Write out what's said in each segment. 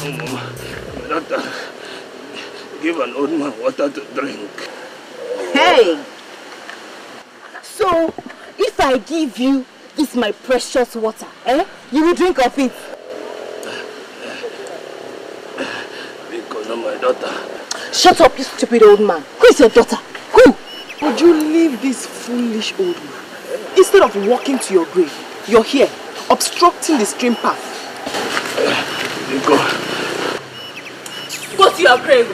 Doctor, give an old man water to drink. Hey! So, if I give you this my precious water, you will drink of it? Because of my daughter. Shut up, you stupid old man. Who is your daughter? Who? Would you leave this foolish old man? Instead of walking to your grave, you're here, obstructing the stream path. Go to your grave.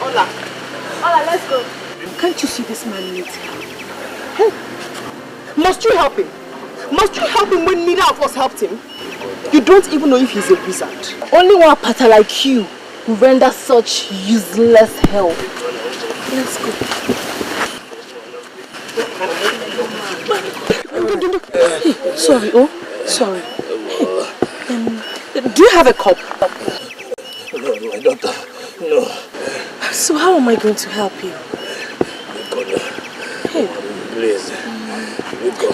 Ola. Ola, let's go. Can't you see this man needs help? Hey. Must you help him? Must you help him when neither of us helped him? You don't even know if he's a wizard. Only one pattern like you who render such useless help. Let's go. Sorry, sorry. Do you have a cup? No, my daughter, no. So how am I going to help you? Hey. Please.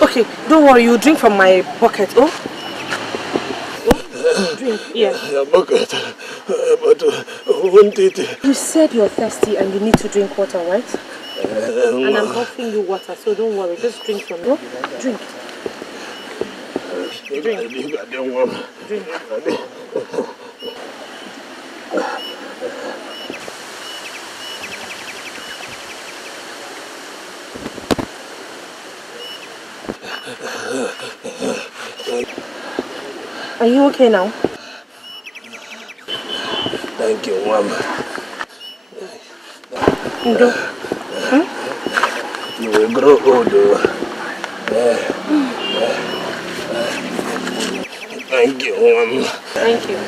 Okay, don't worry, you drink from my bucket, Drink, yeah. Your bucket, but won't it? You said you're thirsty and you need to drink water, right? And I'm offering you water, so don't worry, just drink from it. Drink. Drink. Drink. Are you okay now? Thank you, Mom. Ido. You will grow older. Thank you, Mom. Thank you.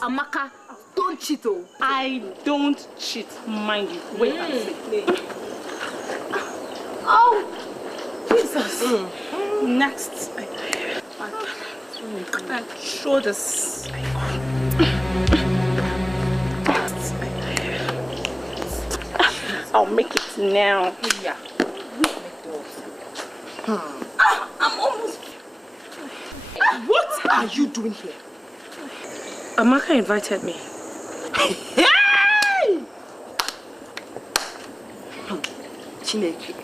Amaka, don't cheat, I don't cheat, mind you. Wait and see. Oh, Jesus. Next. Show this. I'll make it now. Yeah. I'm almost. What are you doing here? Amaka invited me. Hey! Chineke.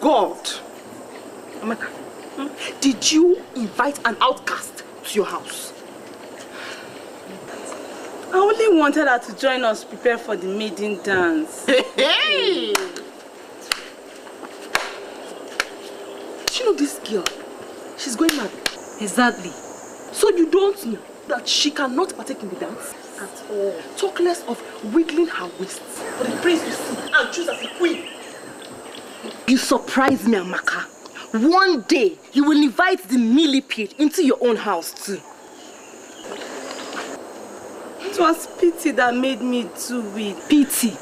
God. Amaka, did you invite an outcast to your house? I only wanted her to join us prepare for the maiden dance. Hey! You know this girl? She's going mad. Exactly. So you don't know that she cannot partake in the dance? At all. Talk less of wiggling her waists for the prince to see and choose as a queen. You surprise me, Amaka. One day, you will invite the millipede into your own house too. It was pity that made me do it. Pity.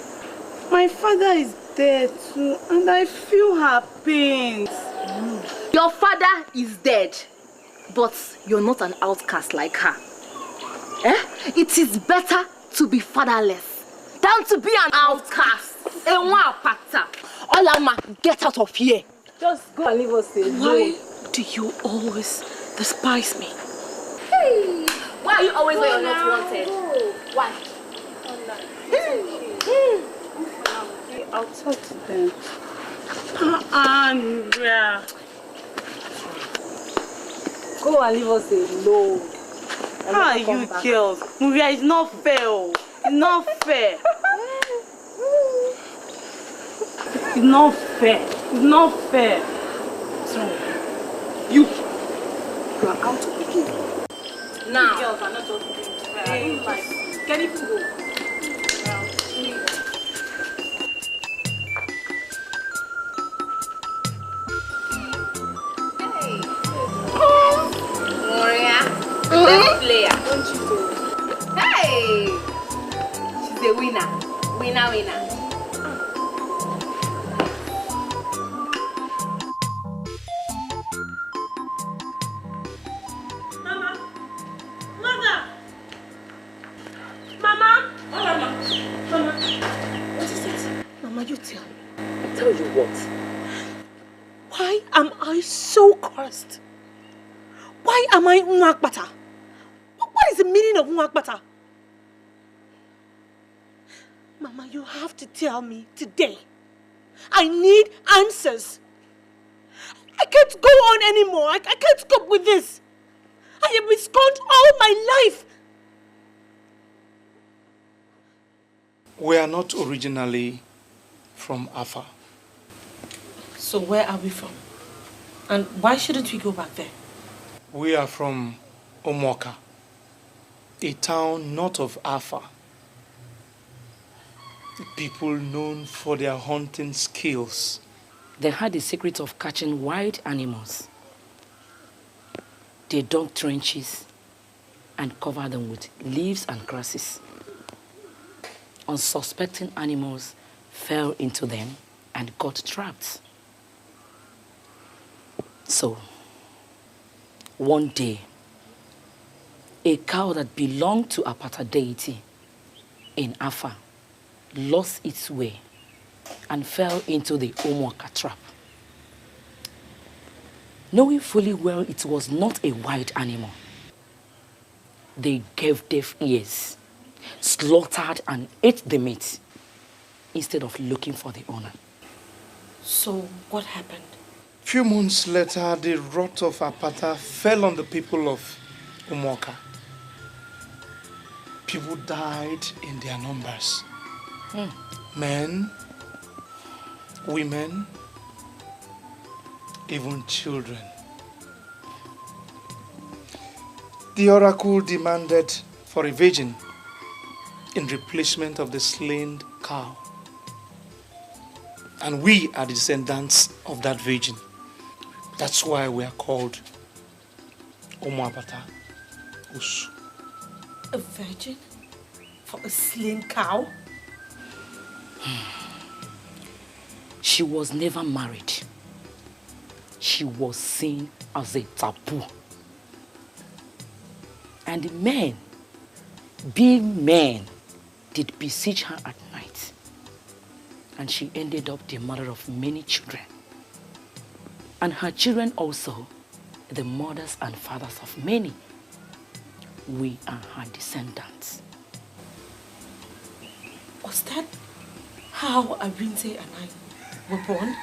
My father is dead too, and I feel her pains. Your father is dead, but you're not an outcast like her. It is better to be fatherless than to be an outcast. Olama, get out of here. Just go and leave us alone. Why do you always despise me? Hey. Why are you always where you're not wanted? Why? I'll talk to them. Andrea. Go and leave us alone. How are you girls? Muria, it's not fair. It's not fair. It's not fair. It's not fair. So, you are out of the game. Now. Girls are not talking to me. Can you go? Gloria, best player. Don't you go? Hey, she's a winner. Winner. Tell you what? Why am I so cursed? Why am I Unwagbata? What is the meaning of Unwagbata? Mama, you have to tell me today. I need answers. I can't go on anymore. I can't cope with this. I have been scorned all my life. We are not originally from Afa. So where are we from? And why shouldn't we go back there? We are from Omoka, a town north of Afa. People known for their hunting skills. They had the secret of catching wild animals. They dug trenches and covered them with leaves and grasses. Unsuspecting animals fell into them and got trapped. So, one day, a cow that belonged to a Apata deity in Afa lost its way and fell into the Omoka trap. Knowing fully well it was not a wild animal, they gave deaf ears, slaughtered and ate the meat instead of looking for the owner. So what happened? Few months later, the wrath of Apata fell on the people of Omoka. People died in their numbers. Men, women, even children. The oracle demanded for a virgin in replacement of the slain cow. And we are the descendants of that virgin. That's why we are called Omoabata Usu. A virgin for a slain cow? She was never married. She was seen as a taboo. And the men, being men, did besiege her at night. And she ended up the mother of many children. And her children also, the mothers and fathers of many. We are her descendants. Was that how Arinte and I were born?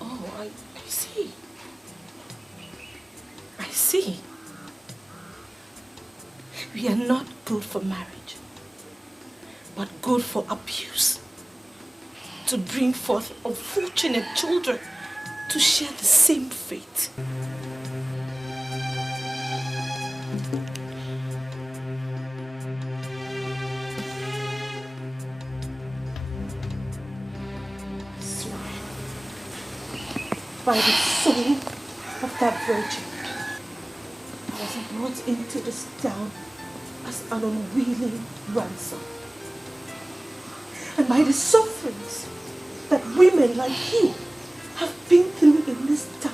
Oh, I see. I see. We are not good for marriage, but good for abuse. To bring forth unfortunate children to share the same fate. I swear, by the soul of that virgin, I was brought into this town as an unwilling ransom. And by the sufferings that women like you have been through in this town,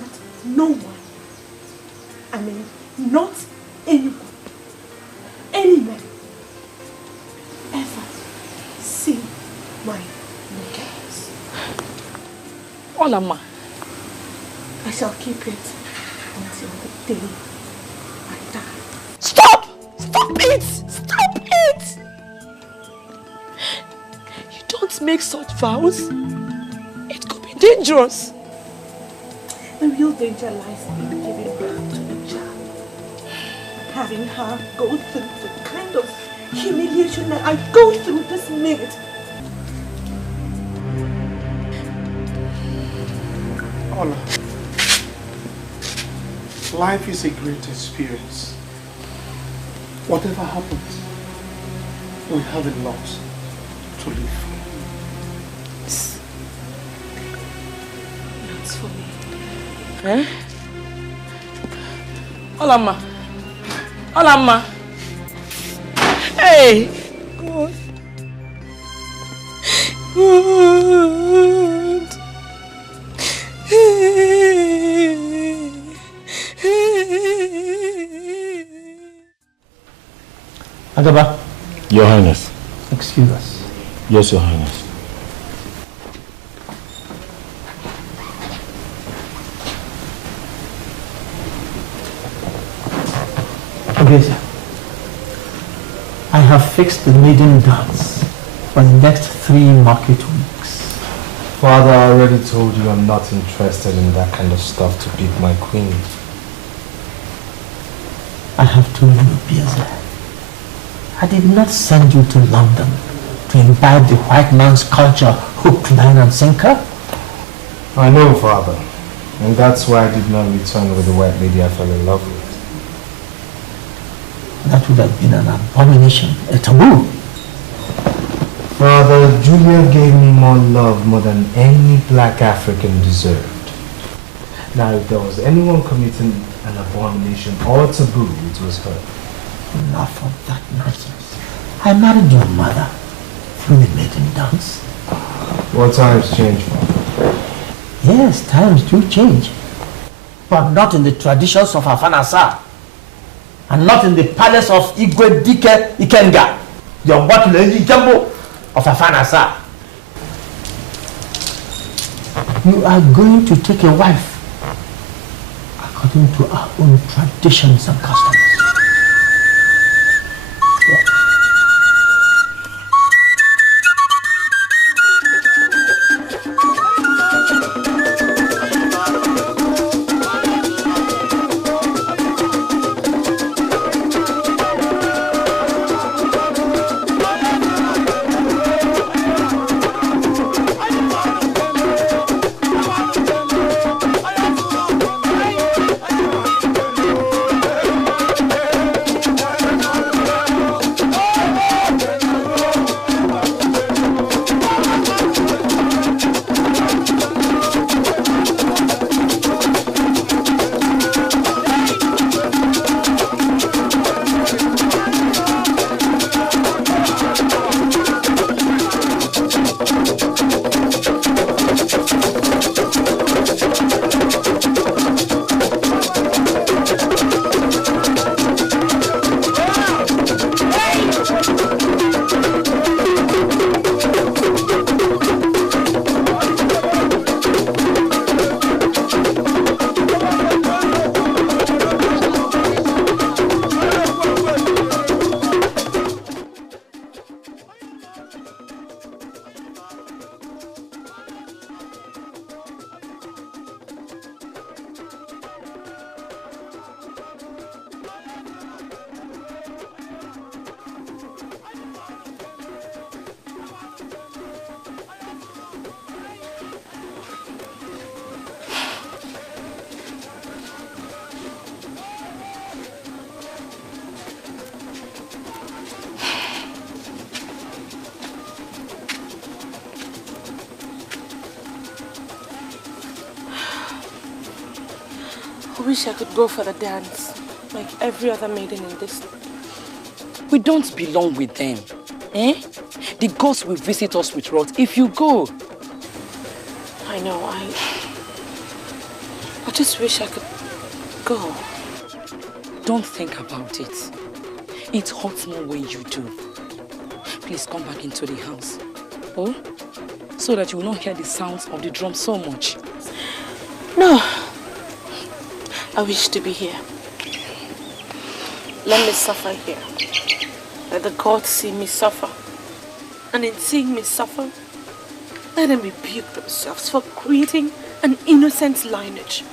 that no one, I mean not anyone, any man, ever see my nakedness. Olama. I shall keep it until the day I die. Stop! Stop it! Stop it! You don't make such vows. It could be dangerous. The real danger lies in giving birth to a child. Having her go through the kind of humiliation that I go through this minute. Ola, life is a great experience. Whatever happens, we have a lot to live for. That's for me. Eh? Olama. Olama. Hey! God. God. Agaba, Your Highness. Excuse us. Yes, Your Highness. Okay, sir. I have fixed the maiden dance for the next 3 market weeks. Father, I already told you I'm not interested in that kind of stuff to pick my queen. I have told you, Biaza. I did not send you to London to imbibe the white man's culture, hook, line and sinker. I know, Father. And that's why I did not return with the white lady I fell in love with. That would have been an abomination, a taboo. Father, Julia gave me more love more than any black African deserved. Now, if there was anyone committing an abomination or taboo, it was her. Enough of that nonsense. I married your mother through the maiden dance. What times change, Father? Yes, times do change. But not in the traditions of Afanasa. And not in the palace of Igwe Dikeh Ikenga, the Obatule Jambo of Afanasa. You are going to take a wife according to our own traditions and customs. I wish I could go for the dance, like every other maiden in this. We don't belong with them. Eh? The ghosts will visit us with wrath if you go. I know, I just wish I could go. Don't think about it. It hurts more when you do. Please come back into the house. Oh? So that you will not hear the sounds of the drum so much. No. I wish to be here. Let me suffer here. Let the gods see me suffer. And in seeing me suffer, let them rebuke themselves for creating an innocent lineage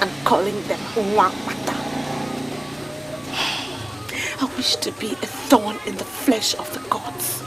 and calling them Wangmata. I wish to be a thorn in the flesh of the gods.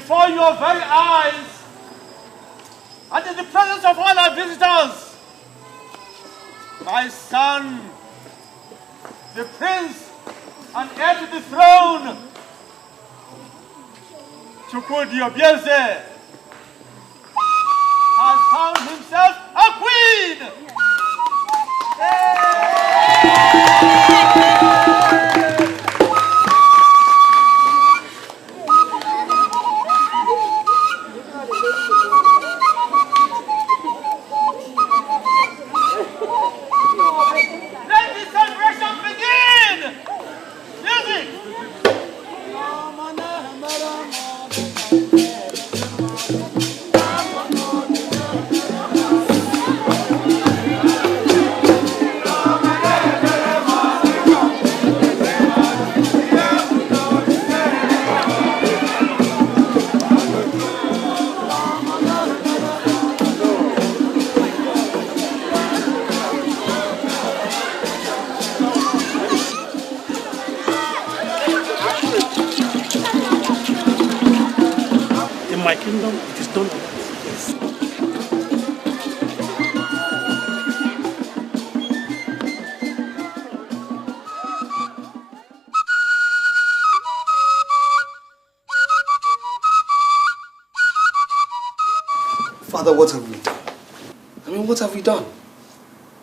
before your very eyes, and in the presence of all our visitors, my son, the prince and heir to the throne, Chukwudi Obieze, has found himself a queen! Let the celebration begin! Music! In my kingdom, it is done like that. Yes. Father, what have we done? I mean, what have we done?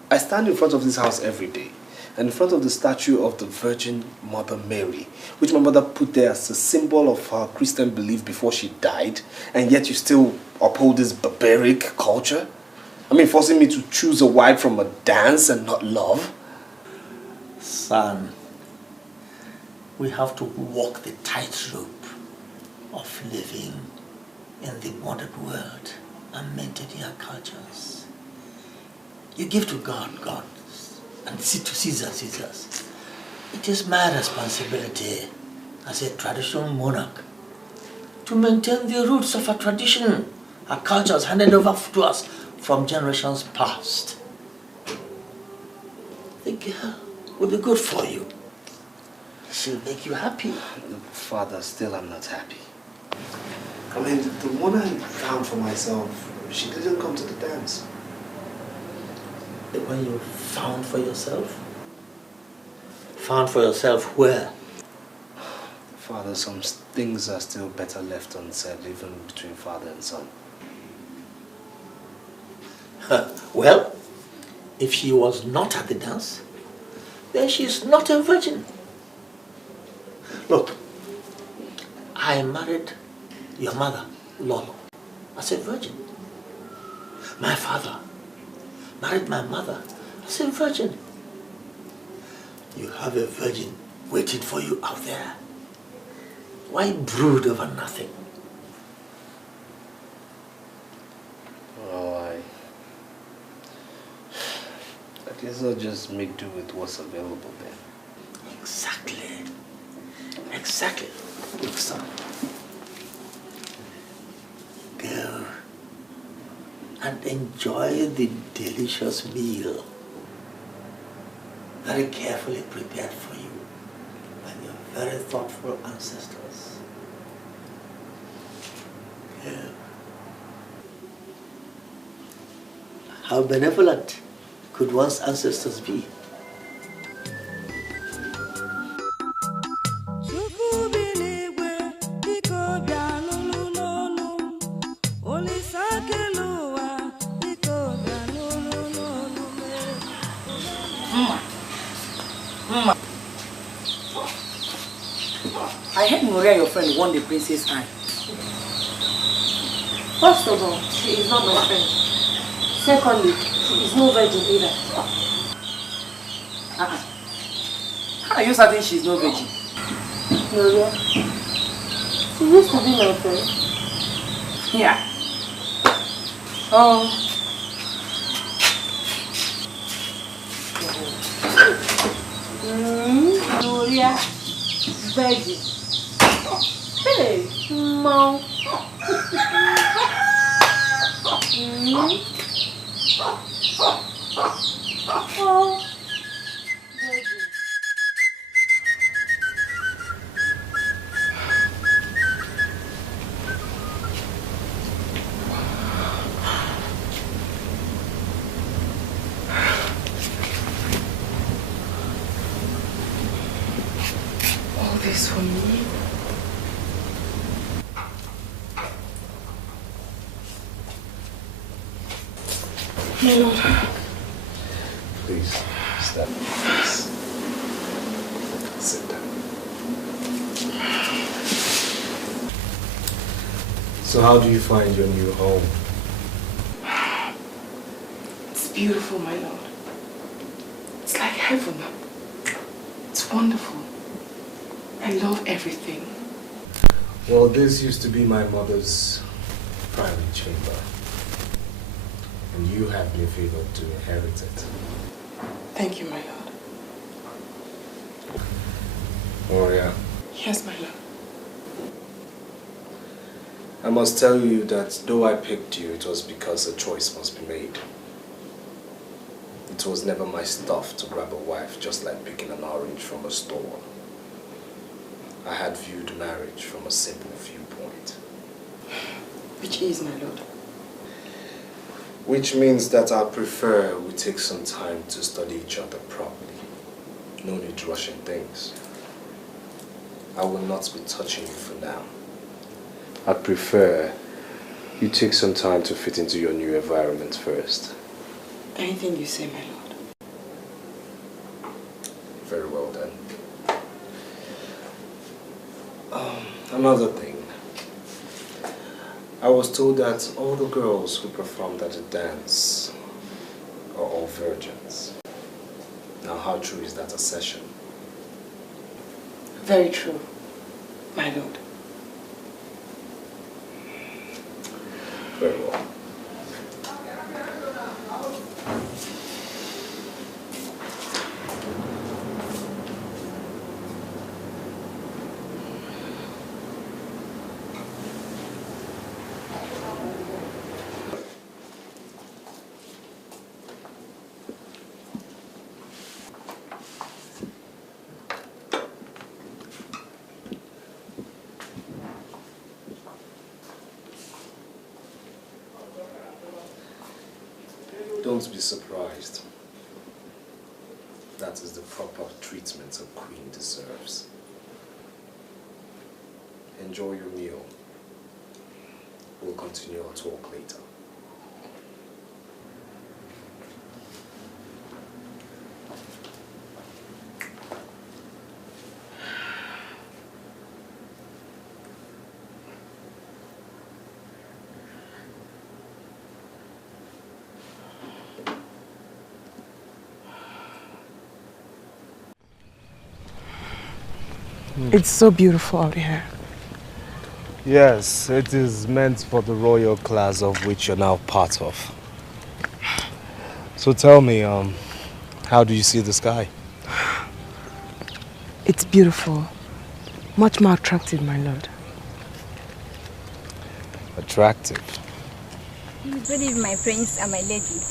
I stand in front of this house every day, and in front of the statue of the Virgin Mother Mary, which my mother put there as a symbol of her Christian belief before she died, and yet you still uphold this barbaric culture? I mean, forcing me to choose a wife from a dance and not love? Son, we have to walk the tightrope of living in the modern world and maintain our cultures. You give to God, God, and to Caesar, Caesar's. It is my responsibility as a traditional monarch to maintain the roots of our tradition, our cultures handed over to us from generations past. The girl will be good for you. She'll make you happy. Father, still I'm not happy. I mean, the one I found for myself, she didn't come to the dance. The one you found for yourself? Found for yourself where? Father, some things are still better left unsaid, even between father and son. Well, if she was not at the dance, then she is not a virgin. Look, I married your mother, Lolo, as a virgin. My father married my mother as a virgin. You have a virgin waiting for you out there. Why brood over nothing? Oh, I guess I'll just make do with what's available then. Exactly. Exactly. Look, son. Go and enjoy the delicious meal very carefully prepared for you by your very thoughtful ancestors. Yeah. How benevolent could one's ancestors be? I heard Maria, your friend, won the princess eye. First of all, she is not my friend. Secondly, she is no virgin either. How are you certain she is no virgin? Maria, she used to be my friend. Yeah. Oh. Maria, virgin. Hey, Mom. Oh. My lord. Please, stand. Please. Sit down. So how do you find your new home? It's beautiful, my lord. It's like heaven. It's wonderful. I love everything. Well, this used to be my mother's private chamber. And you have been favored to inherit it. Thank you, my lord. Moria. Yes, my lord. I must tell you that though I picked you, it was because a choice must be made. It was never my stuff to grab a wife just like picking an orange from a store. I had viewed marriage from a simple viewpoint. Which is, my lord? Which means that I prefer we take some time to study each other properly. No need rushing things. I will not be touching you for now. I prefer you take some time to fit into your new environment first. Anything you say, my lord. Very well then. Another thing. I was told that all the girls who performed at the dance are all virgins. Now, how true is that assertion? Very true, my lord. Very well. Don't be surprised. That is the proper treatment a queen deserves. Enjoy your meal. We'll continue our talk later. It's so beautiful out here. Yes, it is meant for the royal class of which you're now part of. So tell me, how do you see the sky? It's beautiful. Much more attractive, my lord. Attractive? Good evening, my prince and my lady.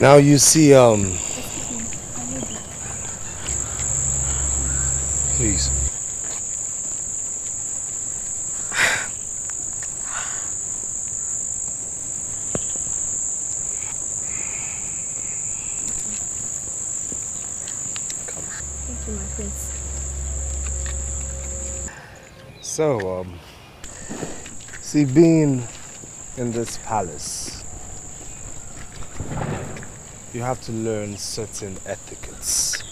Now you see, please. Thank you, my prince. So, see, being in this palace, you have to learn certain etiquettes.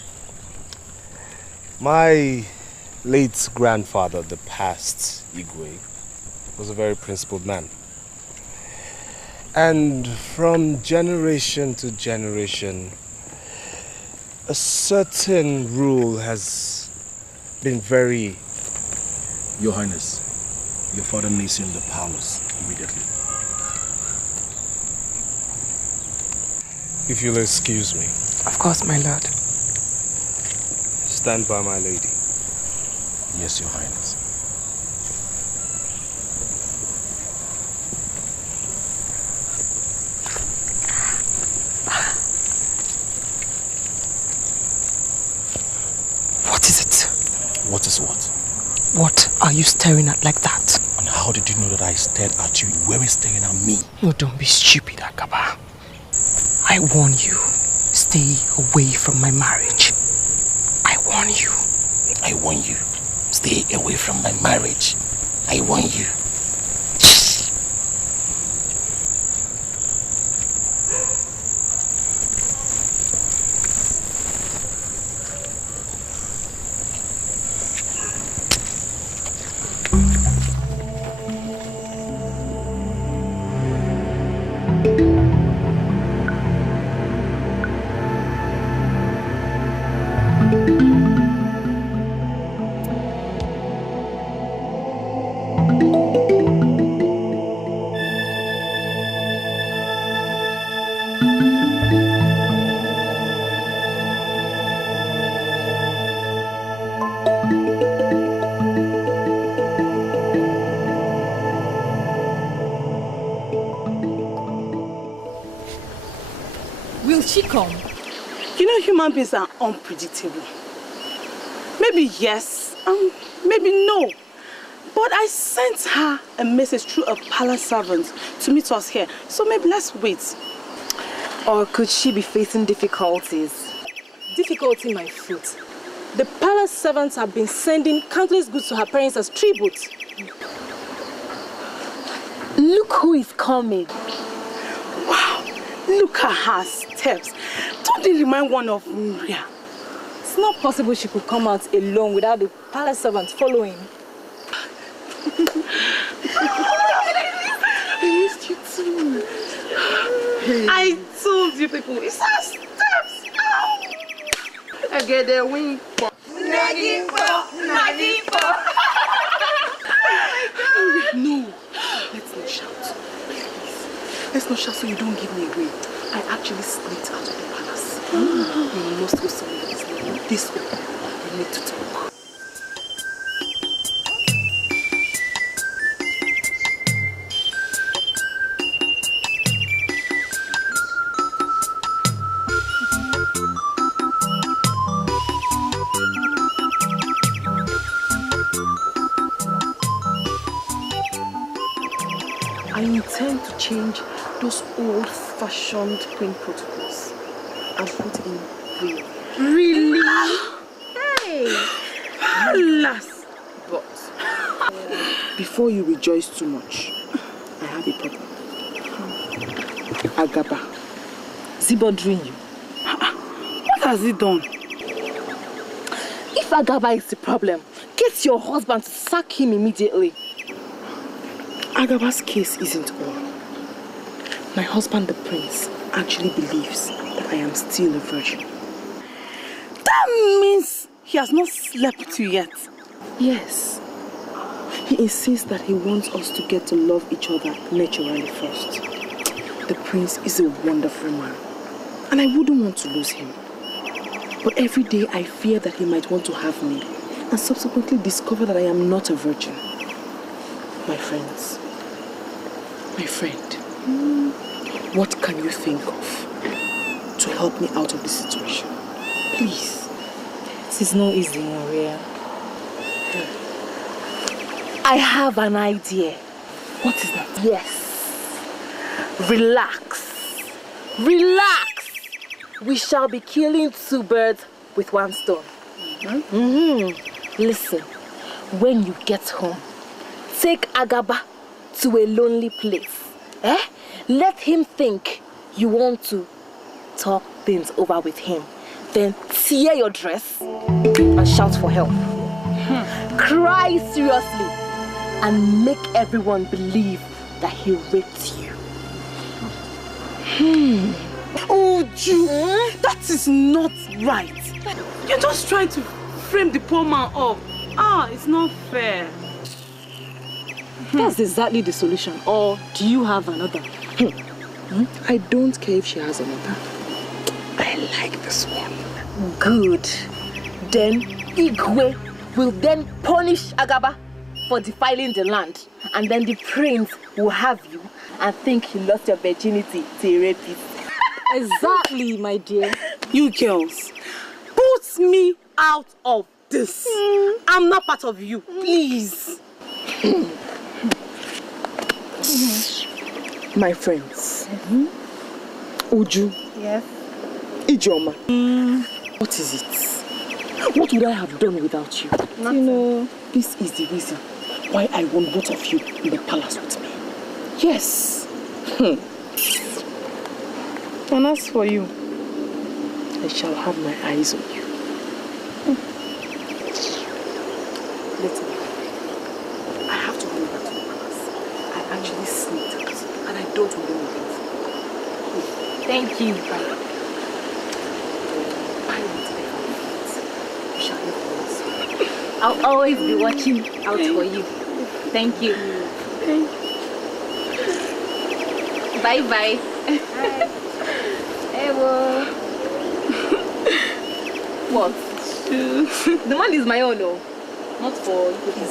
My late grandfather, the past Igwe, was a very principled man. And from generation to generation, a certain rule has been very... Your Highness, your father needs you in the palace immediately. If you'll excuse me. Of course, my lord. Stand by my lady. Yes, your Highness. What is it? What is what? What are you staring at like that? And how did you know that I stared at you? You weren't staring at me. Oh, don't be stupid, Agaba. I warn you, stay away from my marriage. I warn you. I warn you, stay away from my marriage. I warn you. come? You know, human beings are unpredictable. Maybe yes, maybe no. But I sent her a message through a palace servant to meet us here. So maybe let's wait. Or could she be facing difficulties? Difficulty, my foot. The palace servants have been sending countless goods to her parents as tribute. Look who is coming. Wow, look at her steps. Don't they remind one of Maria? It's not possible she could come out alone without the palace servants following. I missed you too. I told you people, it's her steps. I get the wing. No, let's not shout. Please. Let's not shout so you don't give me away. I actually slipped out of the palace. We must go somewhere that's not this open. We need to talk. I intend to change those old-fashioned queen protocols and put in real. Really? Hey! Alas. But before you rejoice too much, I have a problem. Agaba, is he bothering you? What has he done? If Agaba is the problem, get your husband to sack him immediately. Agaba's case isn't all. My husband, the prince, actually believes that I am still a virgin. That means he has not slept with you yet. Yes. He insists that he wants us to get to love each other naturally first. The prince is a wonderful man, and I wouldn't want to lose him. But every day I fear that he might want to have me and subsequently discover that I am not a virgin. My friends, my friend, what can you think of to help me out of this situation? Please. This is no easy, Maria. I have an idea. What is that? Yes. Relax. Relax. We shall be killing two birds with one stone. Listen, when you get home, take Agaba to a lonely place. Let him think you want to talk things over with him. Then tear your dress and shout for help. Cry seriously and make everyone believe that he raped you. Oh, Ju, that is not right. You're just trying to frame the poor man up. It's not fair. That's exactly the solution. Or do you have another? I don't care if she has another. I like this one. Good. Then Igwe will then punish Agaba for defiling the land. And then the prince will have you and think he lost your virginity to a rapist. Exactly, my dear. You girls, put me out of this. I'm not part of you, please. My friends, Uju, yes, Ijoma, what is it? What would I have done without you? Nothing. You know, this is the reason why I want both of you in the palace with me. Yes. And as for you, I shall have my eyes on you. Listen, I have to go back to the palace. I actually sneaked out, and I don't want anything. Thank you. I'll always be watching out for you. Thank you. Bye-bye. Ewo. What? The money is my own, though. Not for you.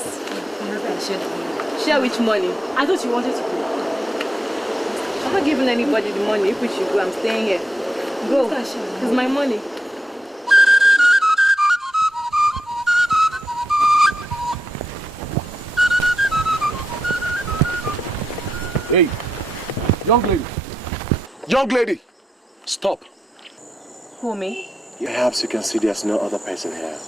Share which money? I thought you wanted to go. I'm not giving anybody the money. If we should go, I'm staying here. Go. It's my money. Hey, young lady. Young lady, stop. Who, me? Perhaps you can see there's no other person here.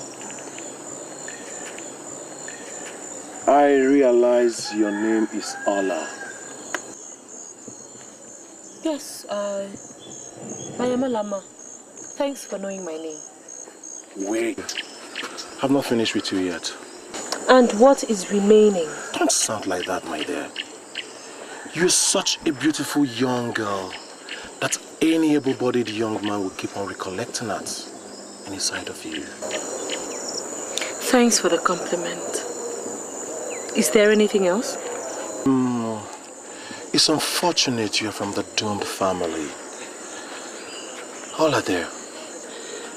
I realize your name is Ola. Yes, I am Alama. Thanks for knowing my name. Wait, I've not finished with you yet. And what is remaining? Don't sound like that, my dear. You're such a beautiful young girl that any able-bodied young man will keep on recollecting at any sight of you. Thanks for the compliment. Is there anything else? It's unfortunate you're from the doomed family. Hola there.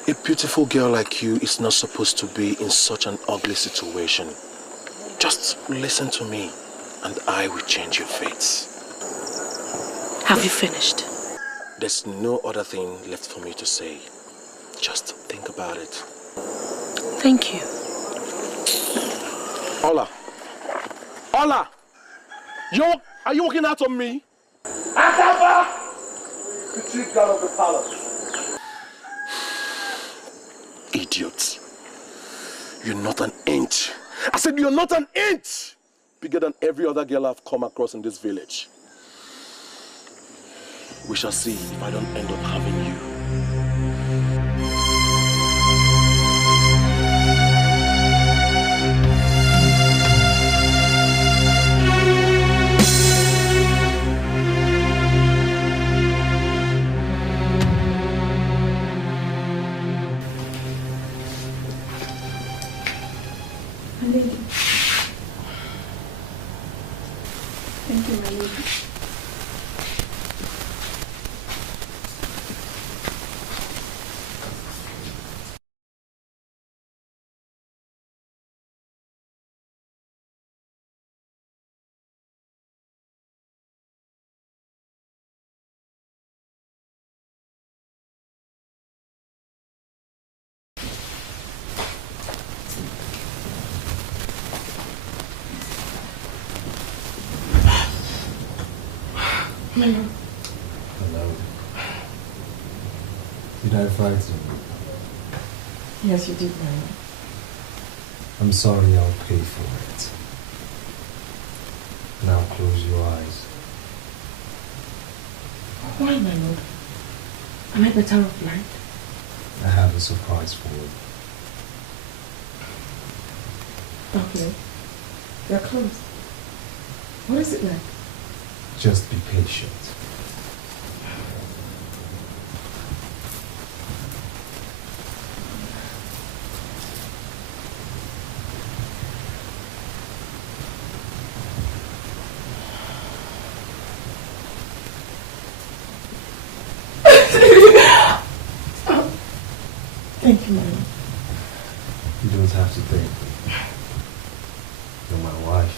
A beautiful girl like you is not supposed to be in such an ugly situation. Just listen to me and I will change your fates. Have you finished? There's no other thing left for me to say. Just think about it. Thank you. Ola! Ola! Are you walking out on me? Agaba! The chief guard of the palace. Idiot. You're not an inch. I said you're not an inch bigger than every other girl I've come across in this village. We shall see if I don't end up having you. Thank you, my lady. Hello. Hello. Did I frighten you? Yes, you did, my lord. I'm sorry, I'll pay for it. Now close your eyes. Why, my lord? Am I better off blind? I have a surprise for you. Okay. They're closed. What is it like? Just be patient. Thank you, madam. You don't have to thank me. You're my wife.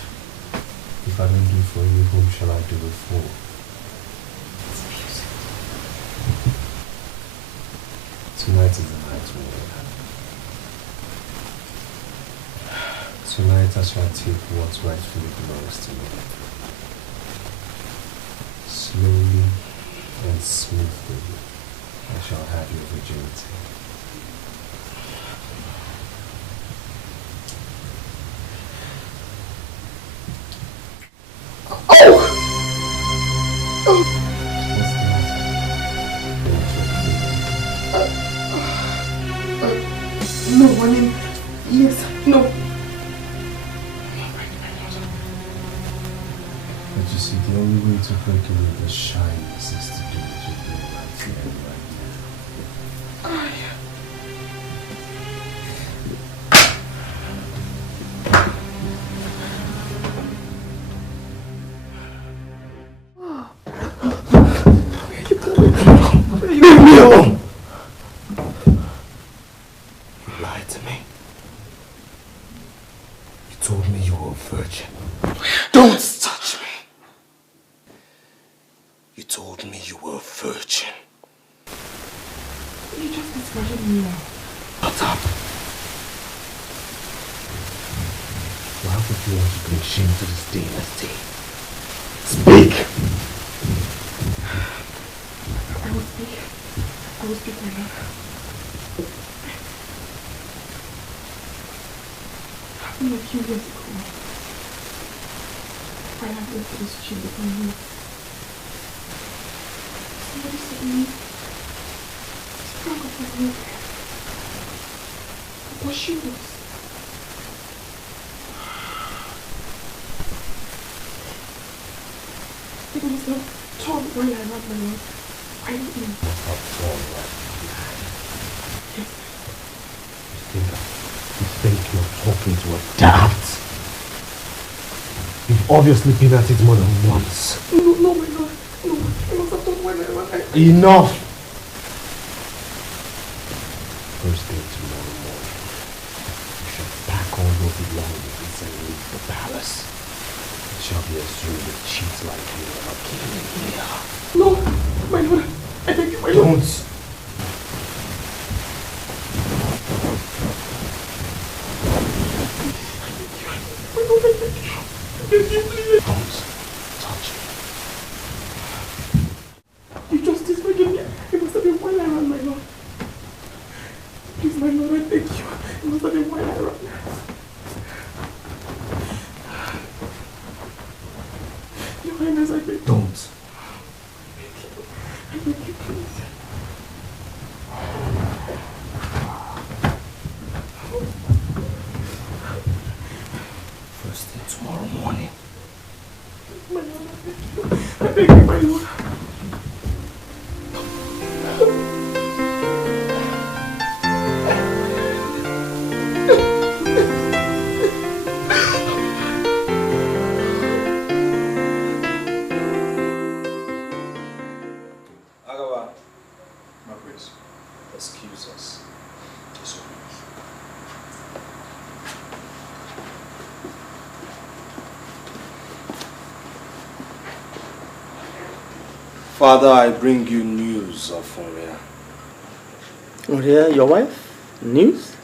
If I don't do for you, whom shall I do it for? Tonight is the night we will have. Tonight I shall take what rightfully belongs to me. Slowly and smoothly, I shall have your virginity. No, I mean, yes, no. But you see, the only way to break away the shyness is to do what you're doing right here and right now. Leave me alone. You lied to me. You told me you were a virgin. Don't touch me. You told me you were a virgin. Shut up. Why would you want to bring shame to this dynasty? Speak! I will speak, my love. A few years ago, I had went to this gym with my mom. Somebody suddenly sprang up my room. What she was. It was a tall boy I ran my mom. I don't know. How tall you are. Yes. You think you're talking to a dart? You've obviously been at it more than once. No, my lord. No, I must have done when I ran. Enough! First thing tomorrow morning, you shall pack all your belongings and leave the palace. It shall be assumed that cheats like you never came in here. No, my lord. I beg you, my lord. Don't! Don't touch me. You justice forgive me. It must have been while I ran, my lord. Please, my lord, I thank you. It must have been while I ran. Your Highness, I beg you. Don't. I beg you, please. First thing tomorrow morning. My lord, I beg you, my lord. Agaba. My prince. Excuse us. Yes, sir. Father, I bring you news of Oria. Oria, your wife? News?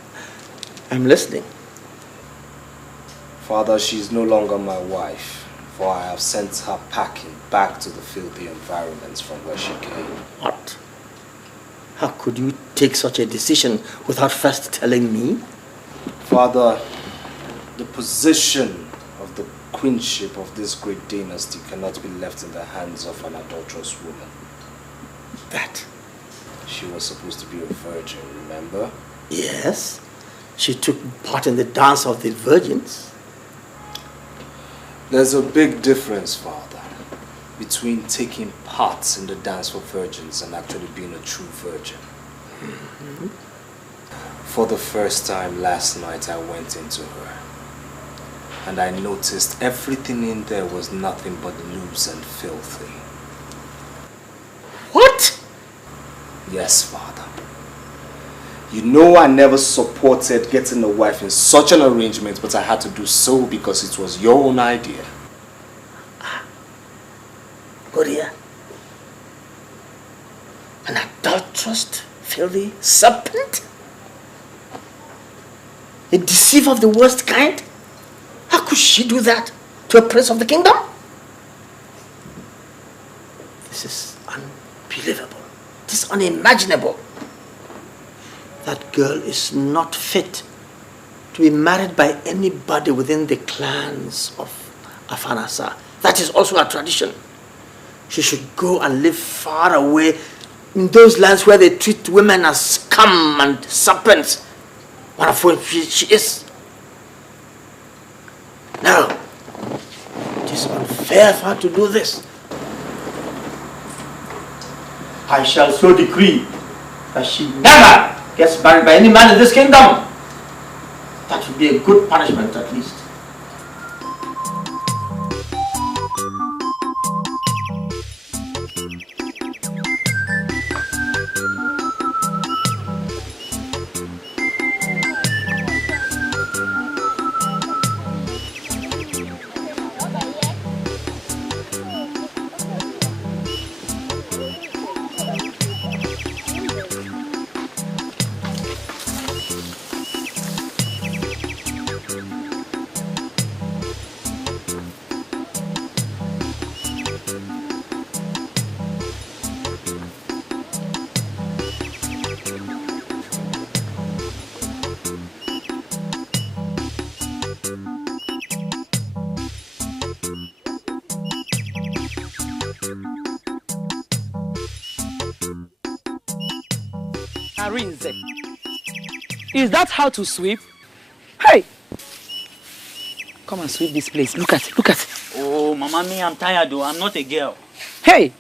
I'm listening. Father, she is no longer my wife, for I have sent her packing back to the filthy environments from where she came. What? How could you take such a decision without first telling me? Father, the position of the queenship of this great dynasty cannot be left in the hands of an adulterous woman. That? She was supposed to be a virgin, remember? Yes. She took part in the dance of the virgins. There's a big difference, Father, between taking part in the dance for virgins and actually being a true virgin. Mm-hmm. For the first time last night, I went into her. And I noticed everything in there was nothing but loose and filthy. What? Yes, Father. You know I never supported getting a wife in such an arrangement, but I had to do so because it was your own idea. Oria, an adulterous, filthy serpent? A deceiver of the worst kind? How could she do that to a prince of the kingdom? This is unbelievable. This is unimaginable. That girl is not fit to be married by anybody within the clans of Afanasa. That is also our tradition. She should go and live far away in those lands where they treat women as scum and serpents, one of whom she is. No, it is unfair for her to do this. I shall so decree that she never gets married by any man in this kingdom. That would be a good punishment at least. Arinze, is that how to sweep? Hey! Come and sweep this place. Look at it, look at it. Oh, Mama, me, I'm tired though. I'm not a girl. Hey!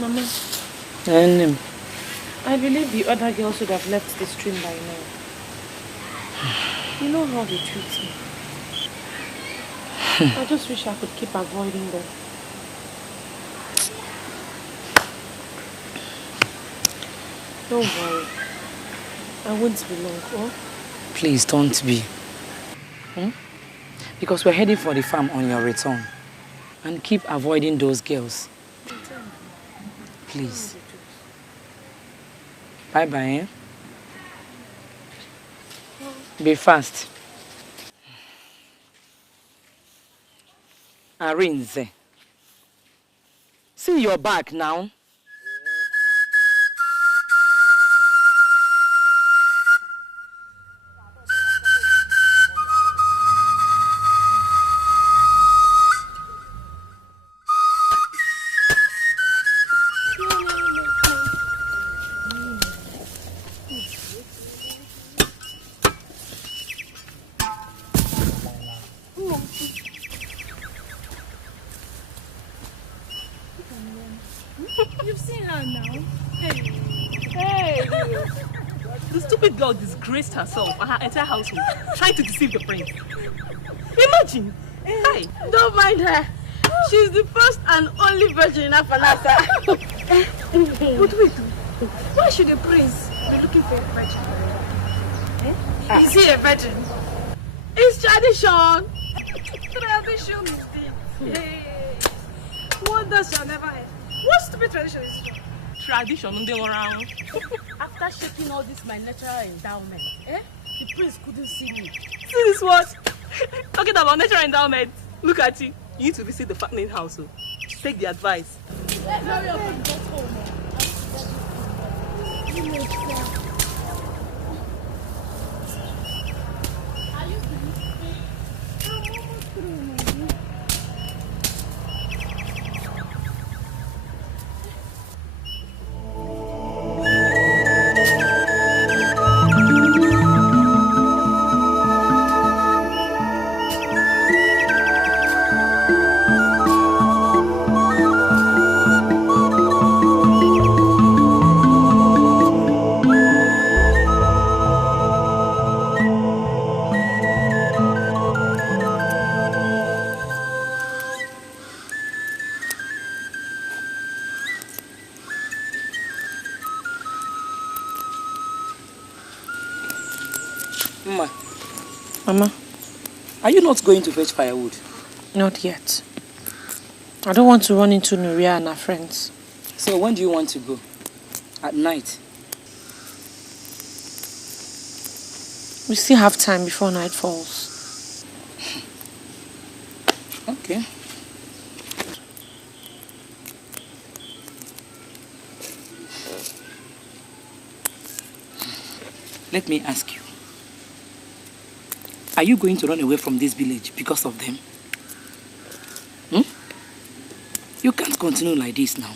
Mama, I believe the other girls should have left the stream by now. You know how they treat me. I just wish I could keep avoiding them. Don't worry. I won't be long, oh? Please don't be. Because we're heading for the farm on your return. And keep avoiding those girls. Please. Bye-bye, eh? Be fast. Arinze. See your back now. You've seen her now. Hey! The stupid girl disgraced herself and her entire household, trying to deceive the prince. Imagine! Hey! Don't mind her. She's the first and only virgin in Afanasa. But wait, why should the prince be looking for a virgin? Is he a virgin? It's tradition. Tradition is this. Hey. Wonders shall never end. What stupid tradition is this? Tradition, around. After shaking all this my natural endowment, the prince couldn't see me. See this what? Talking about natural endowment. Look at you. You need to visit the fattening house. So. Take the advice. Hurry up and get home. Are you finished? I'm almost through, my dear. Mama, are you not going to fetch firewood? Not yet. I don't want to run into Nuria and her friends. So when do you want to go? At night? We still have time before night falls. Okay. Let me ask you. Are you going to run away from this village because of them? You can't continue like this now.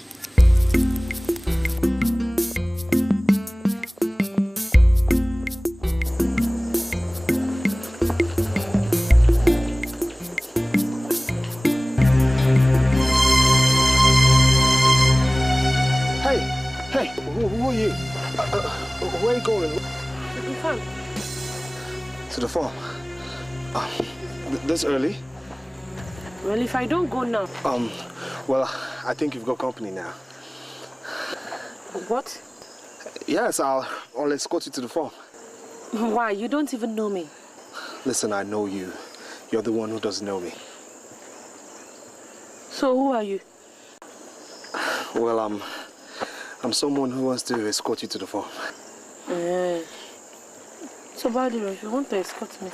Hey, who are you? Where are you going? To the farm. To the farm? This early? Well, if I don't go now... Well, I think you've got company now. What? Yes, I'll escort you to the farm. Why? You don't even know me. Listen, I know you. You're the one who doesn't know me. So who are you? Well, I'm someone who wants to escort you to the farm. So, Badiro, if you want to escort me.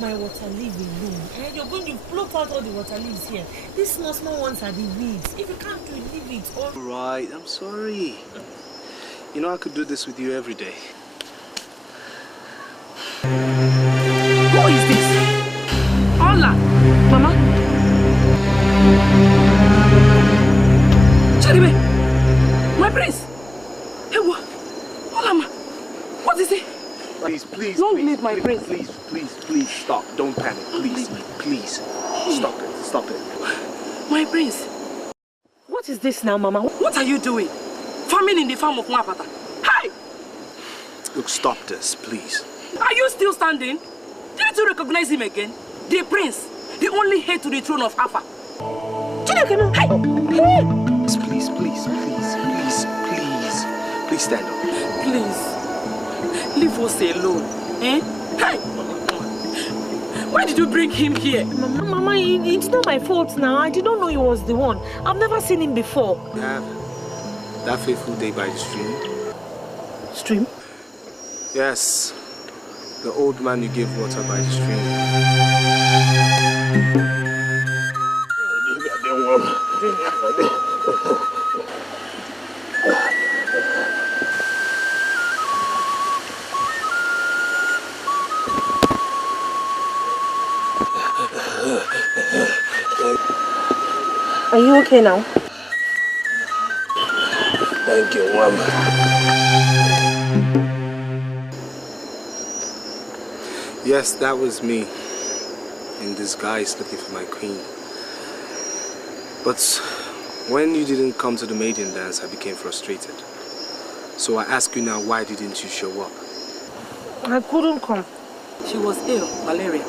my water leaf alone. And you're going to pluck out all the water leaves here. These small ones are the weeds. If you can't do it, leave it. All right, I'm sorry. You know I could do this with you every day. Who is this? Ola, Mama. Charibe, my prince. Hey, what? Ola, ma. What is it? Please, don't leave my prince. Please, stop. Don't panic. Please. Stop it. My prince. What is this now, Mama? What are you doing? Farming in the farm of Mwapata. Hi! Look, stop this, please. Are you still standing? Didn't you recognize him again? The prince, the only heir to the throne of Alpha. Hey! Please stand up. Please, leave us alone. Eh? Hey! Why did you bring him here? Mama, it's not my fault now. I did not know he was the one. I've never seen him before. That fateful day by the stream. Stream? Yes. The old man you gave water by the stream. Are you okay now? Thank you, Mama. Yes, that was me, in disguise looking for my queen. But when you didn't come to the maiden dance, I became frustrated. So I ask you now, why didn't you show up? I couldn't come. She was ill, malaria.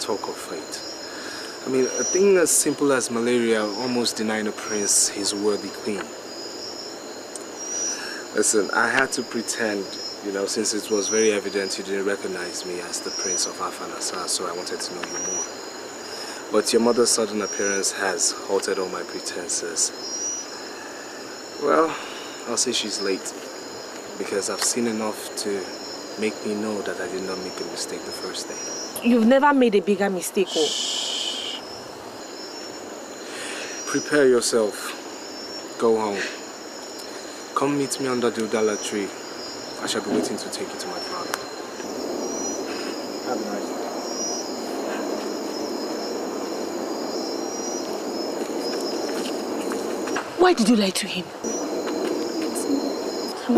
Talk of fate. I mean, a thing as simple as malaria almost denying a prince his worthy queen. Listen, I had to pretend, you know, since it was very evident you didn't recognize me as the prince of Afanasa, so I wanted to know you more. But your mother's sudden appearance has altered all my pretenses. Well, I'll say she's late, because I've seen enough to make me know that I did not make a mistake the first day. You've never made a bigger mistake, oh. Prepare yourself. Go home. Come meet me under the Udala tree. I shall be waiting to take you to my father. Have a nice day. Why did you lie to him?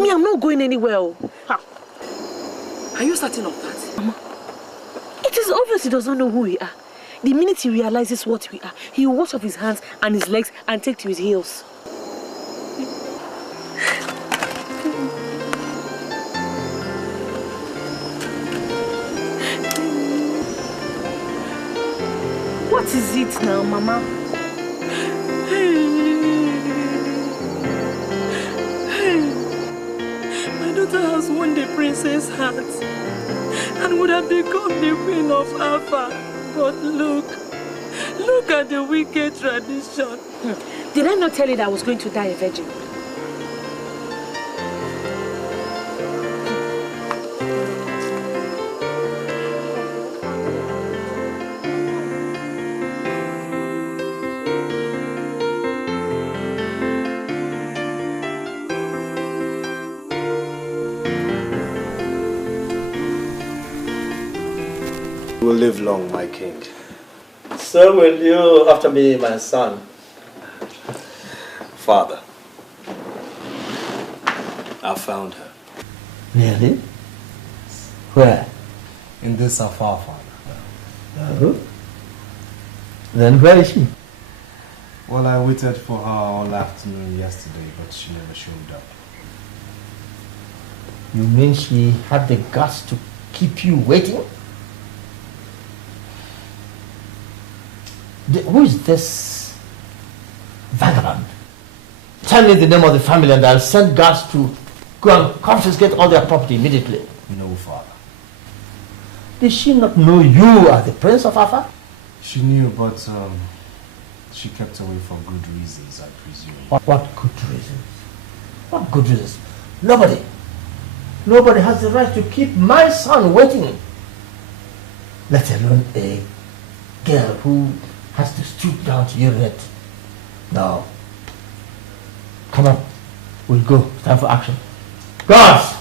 Me, I'm not going anywhere. Oh. Are you certain of that? Mama, it is obvious he does not know who we are. The minute he realizes what we are, he will wash off his hands and his legs and take to his heels. What is it now, Mama? My daughter has won the princess' heart and would have become the queen of Alpha. But look at the wicked tradition. Did I not tell you that I was going to die a virgin? You will live long, my king. So will you after me, my son. Father, I found her. Really? Where? In this afar, Father. Then where is she? Well, I waited for her all afternoon yesterday, but she never showed up. You mean she had the guts to keep you waiting? Who is this vagabond? Tell me the name of the family and I'll send guards to go and confiscate all their property immediately. No, Father. Did she not know you are the Prince of Alpha? She knew, but she kept away for good reasons, I presume. What good reasons? What good reasons? Nobody has the right to keep my son waiting. let alone a girl who has to stoop down to urinate. No. Come on, we'll go. Time for action. Guards!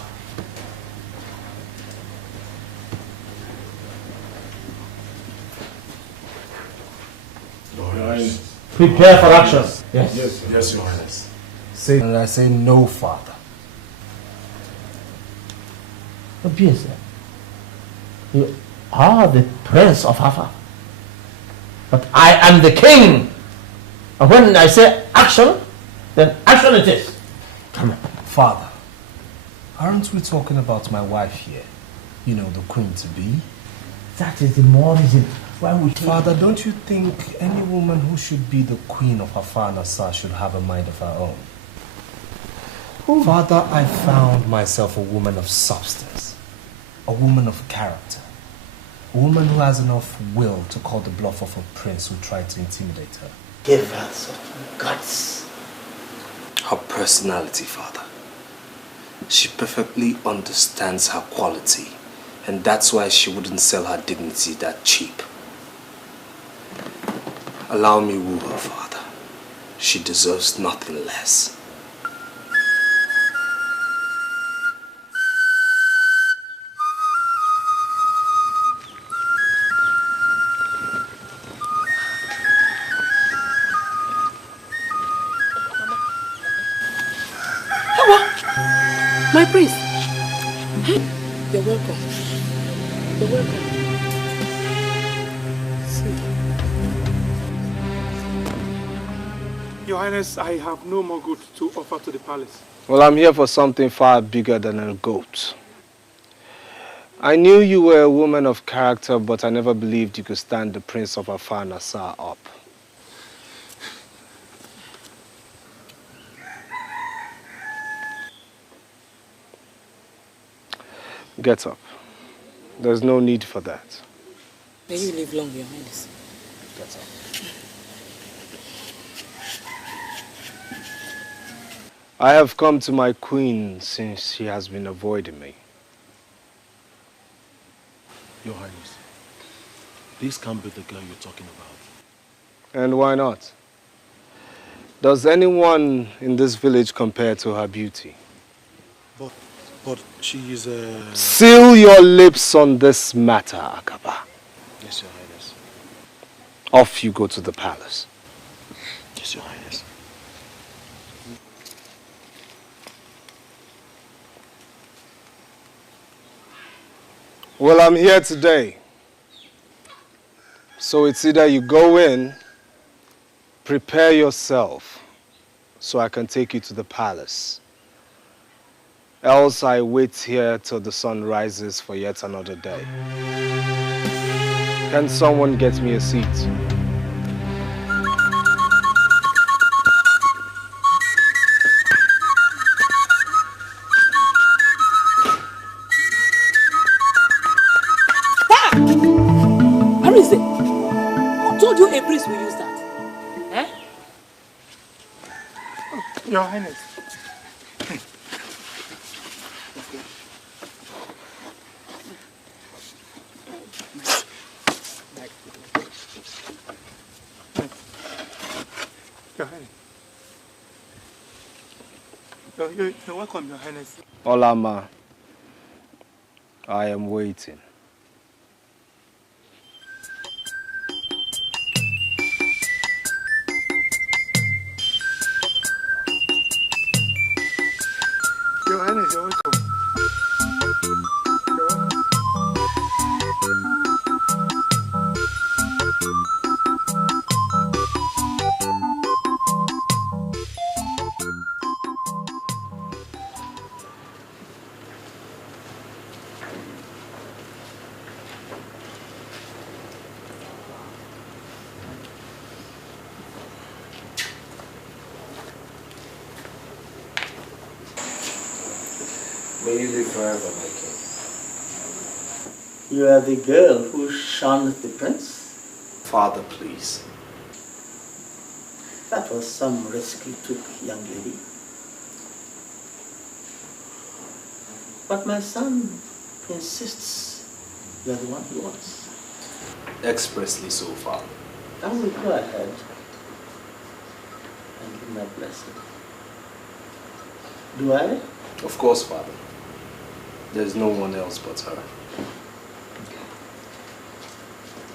Prepare for action. Yes. Yes, Your Highness. Say, and I say no, Father. Obvious. You are the prince of Hafa. But I am the king. And when I say action, then action it is. Come on. Father, aren't we talking about my wife here? You know, the queen to be? That is the more reason why we... Father, don't you think any woman who should be the queen of Hafa and Asa should have a mind of her own? Ooh. Father, I found myself a woman of substance, a woman of character, a woman who has enough will to call the bluff of a prince who tried to intimidate her. Give her some guts. Her personality, Father. She perfectly understands her quality, and that's why she wouldn't sell her dignity that cheap. Allow me woo her, Father. She deserves nothing less. My prince. You're welcome. You're welcome. Your Highness, I have no more goods to offer to the palace. Well, I'm here for something far bigger than a goat. I knew you were a woman of character, but I never believed you could stand the Prince of Afar Nassar up. Get up. There's no need for that. May you live long, Your Highness. Get up. I have come to my queen since she has been avoiding me. Your Highness, this can't be the girl you're talking about. And why not? Does anyone in this village compare to her beauty? But she is a... Seal your lips on this matter, Agaba. Yes, Your Highness. Off you go to the palace. Yes, Your Highness. Well, I'm here today. So it's either you go in, prepare yourself, so I can take you to the palace. Else I wait here till the sun rises for yet another day. Can someone get me a seat? Where is it? Who told you a priest will use that? Eh? Your Highness. Your Highness. You're welcome, Your Highness. Olama, I am waiting. Your Highness, you're welcome. May you live forever, my king. You are the girl who shunned the prince? Father, please. That was some risk you took, young lady. But my son insists you are the one he wants. Expressly so, Father. I will go ahead and give my blessing. Do I? Of course, Father. There's no one else but her.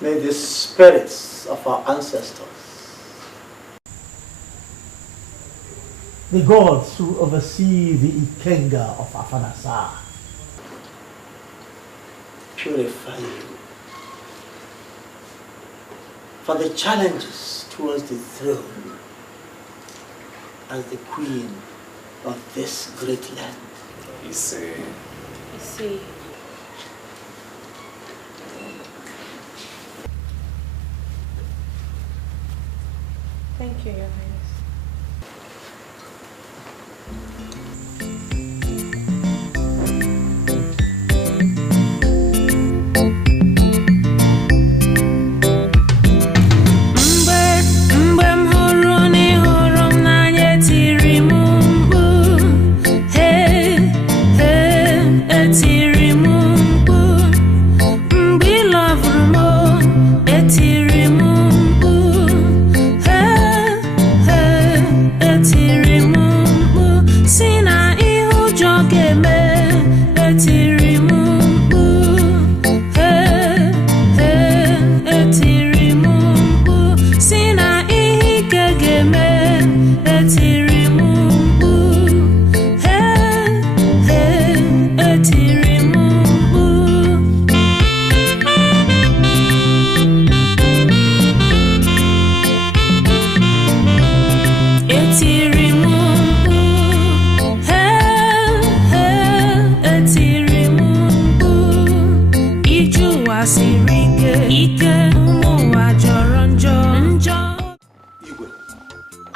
May the spirits of our ancestors, the gods who oversee the Ikenga of Afanasa, purify you for the challenges towards the throne as the queen of this great land. You see. Thank you, Your Highness.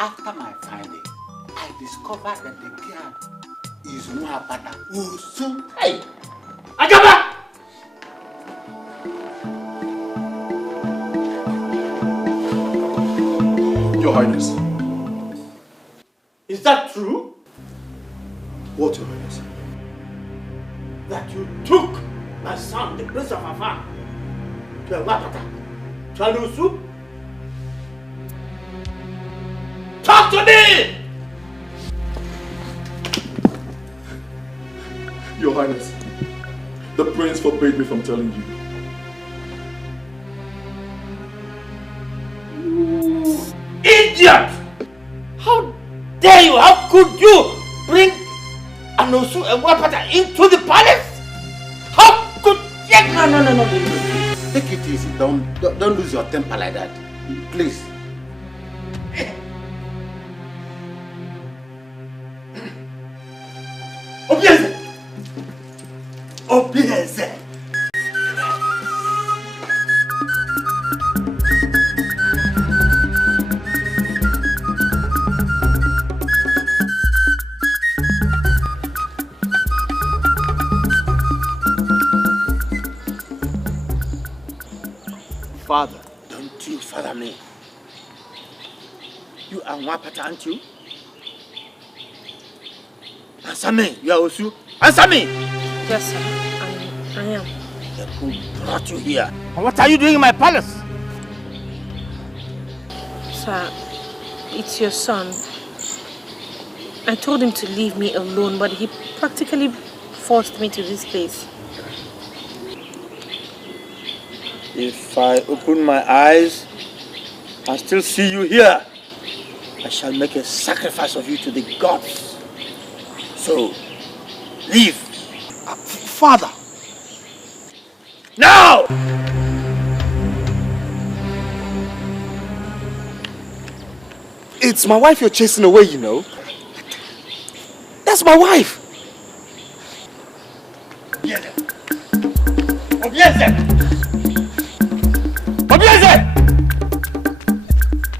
After my finding, I discovered that the girl is Nwapata Usu. Hey! Agaba! Your Highness. Is that true? What, Your Highness? That you took my son, the Prince of Afar, to Nwapata, to Alusu? Talk to me! Your Highness, the prince forbade me from telling you. You idiot! How dare you? How could you bring Anosu and Nwapata into the palace? How could you? No. Take it easy. Don't lose your temper like that. Please. Obieze! Obieze! Father, don't you father me. You are Nwapata, aren't you? Answer me, you are Osu. Answer me! Yes, sir. I am. Then who brought you here? And what are you doing in my palace? Sir, it's your son. I told him to leave me alone, but he practically forced me to this place. If I open my eyes and still see you here, I shall make a sacrifice of you to the gods. So, leave. Father! Now! It's my wife you're chasing away, you know. That's my wife. Obieze! Obieze! Obieze!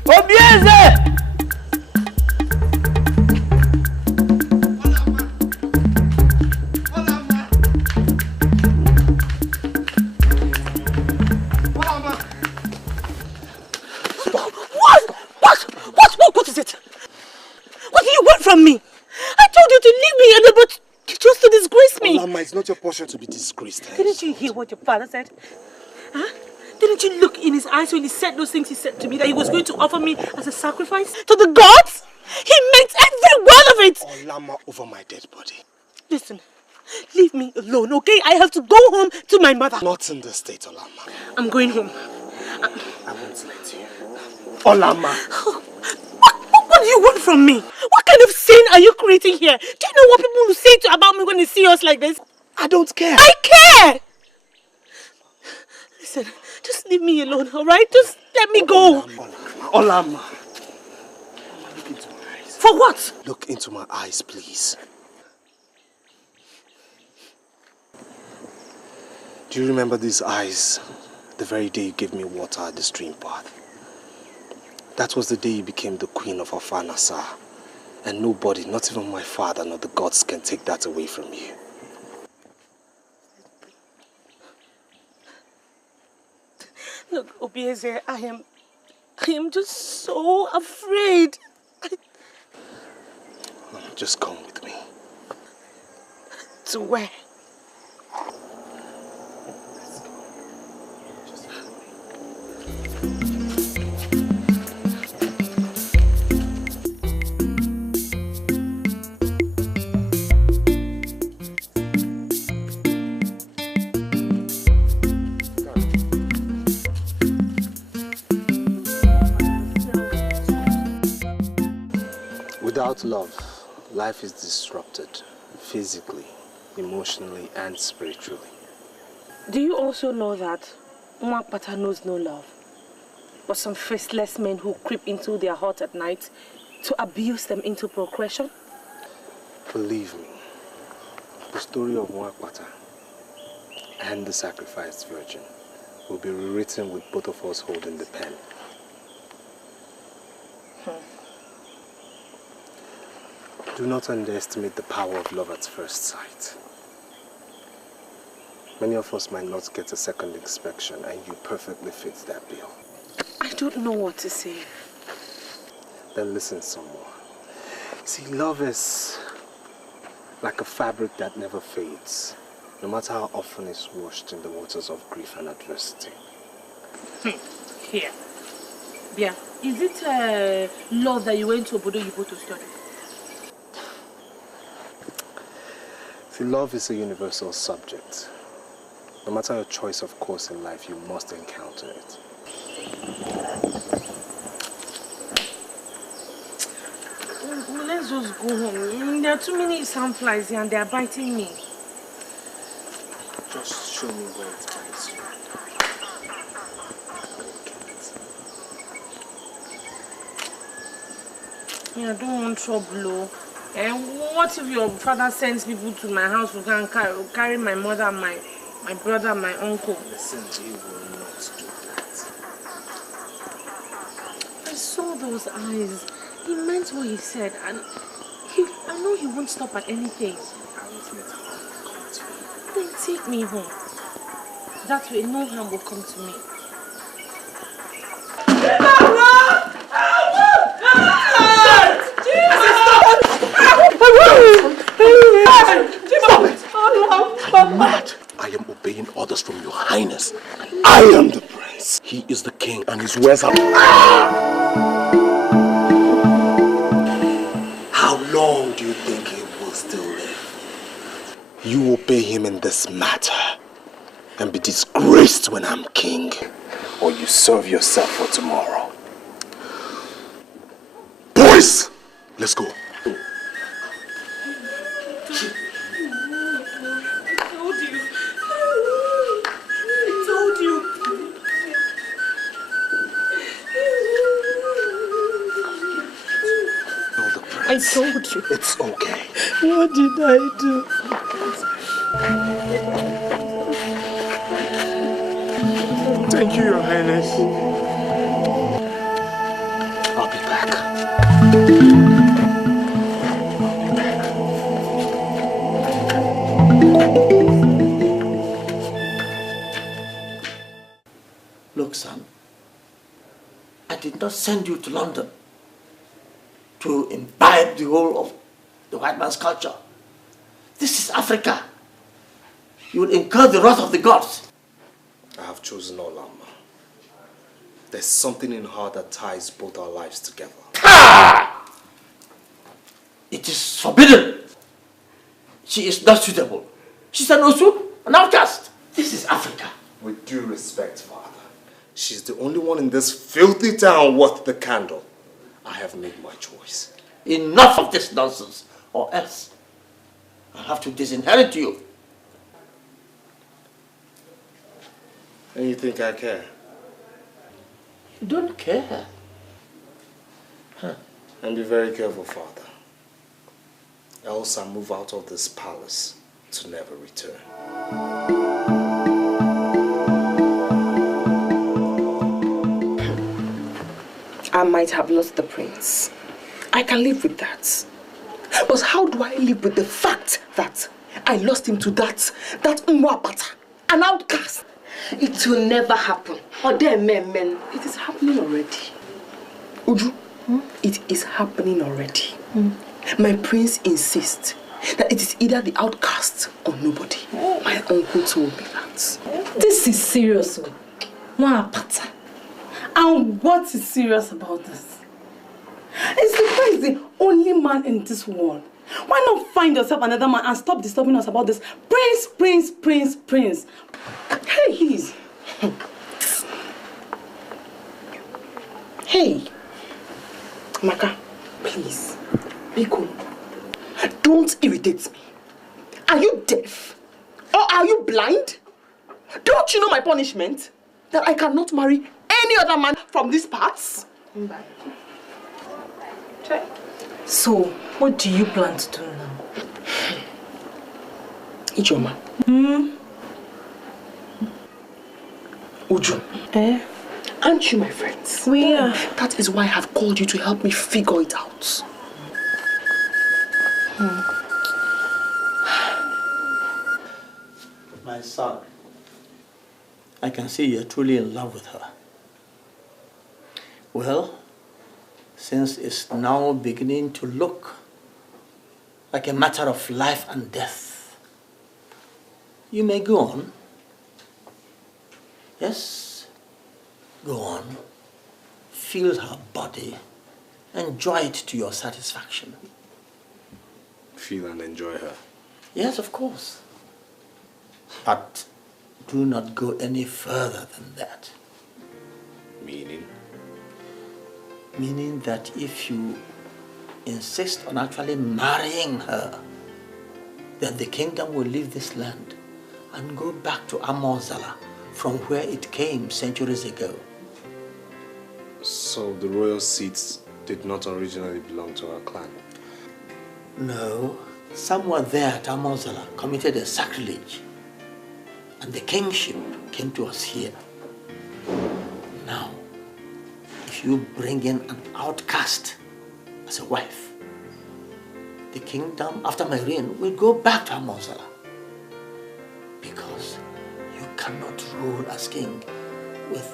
Obieze! What is it? What do you want from me? I told you to leave me, but you chose to disgrace me. Olama, it's not your portion to be disgraced. Didn't you hear what your father said? Huh? Didn't Didn't you look in his eyes when he said those things he said to me, that he was going to offer me as a sacrifice to the gods? He meant every word of it! Olama over my dead body. Listen, leave me alone, okay? I have to go home to my mother. Not in this state, Olama. I'm going home. I won't let you. Olama! What do you want from me? What kind of scene are you creating here? Do you know what people will say about me when they see us like this? I don't care. I care! Listen, just leave me alone, alright? Just let me go. Olama. Look into my eyes. For what? Look into my eyes, please. Do you remember these eyes the very day you gave me water at the stream path? That was the day you became the queen of Afanasa. And nobody, not even my father nor the gods, can take that away from you. Look, Obieze, I am just so afraid. Just come with me. To where? Without love, life is disrupted, physically, emotionally, and spiritually. Do you also know that Umakpata knows no love, but some faceless men who creep into their heart at night to abuse them into procreation? Believe me, the story of Umakpata and the sacrificed virgin will be rewritten with both of us holding the pen. Do not underestimate the power of love at first sight. Many of us might not get a second inspection, and you perfectly fit that bill. I don't know what to say. Then listen some more. See, love is like a fabric that never fades, no matter how often it's washed in the waters of grief and adversity. Here. Yeah. Is it love that you went to Obodo Yibo to study? See, love is a universal subject. No matter your choice of course in life, you must encounter it. Let's just go home. There are too many sandflies here and they are biting me. Just show me where it bites you. I don't want trouble. And what if your father sends people to my house to go and carry my mother, my brother, my uncle? Listen, he will not do that. I saw those eyes. He meant what he said, and I know he won't stop at anything. I won't let harm come to you. Then take me home. That way, no harm will come to me. I'm mad. I am obeying orders from your highness. I am the prince. He is the king and his words are... How long do you think he will still live? You obey him in this matter and be disgraced when I'm king, or you serve yourself for tomorrow. Boys, let's go. I told you. It's okay. What did I do? Thank you, Your Highness. I'll be back. Look, son, I did not send you to London to imbibe the whole of the white man's culture. This is Africa. You will incur the wrath of the gods. I have chosen Olama. There's something in her that ties both our lives together. Ah! It is forbidden. She is not suitable. She's an osu, an outcast. This is Africa. With due respect, Father, she's the only one in this filthy town worth the candle. I have made my choice. Enough of this nonsense, or else I'll have to disinherit you. And you think I care? You don't care. Huh. And be very careful, Father. Else I move out of this palace to never return. I might have lost the prince. I can live with that. But how do I live with the fact that I lost him to that Mwapata, an outcast? It will never happen. Or there, men. It is happening already. Uju, it is happening already. My prince insists that it is either the outcast or nobody. My uncle told me that. This is serious. Mwapata. And what is serious about this? Is the prince the only man in this world? Why not find yourself another man and stop disturbing us about this prince? Hey, please. Hey, Maka, please, Biko, don't irritate me. Are you deaf? Or are you blind? Don't you know my punishment? That I cannot marry any other man from these parts? So, what do you plan to do now? Ijoma. Uju. Aren't you my friends? We are. That is why I have called you to help me figure it out. My son, I can see you're truly in love with her. Well, since it's now beginning to look like a matter of life and death, you may go on. Yes, go on. Feel her body. Enjoy it to your satisfaction. Feel and enjoy her? Yes, of course. But do not go any further than that. Meaning? Meaning that if you insist on actually marrying her, then the kingdom will leave this land and go back to Amozala, from where it came centuries ago. So the royal seats did not originally belong to our clan? No, someone there at Amozala committed a sacrilege, and the kingship came to us here. Now, if you bring in an outcast as a wife, the kingdom after my reign will go back to Amozala, because you cannot rule as king with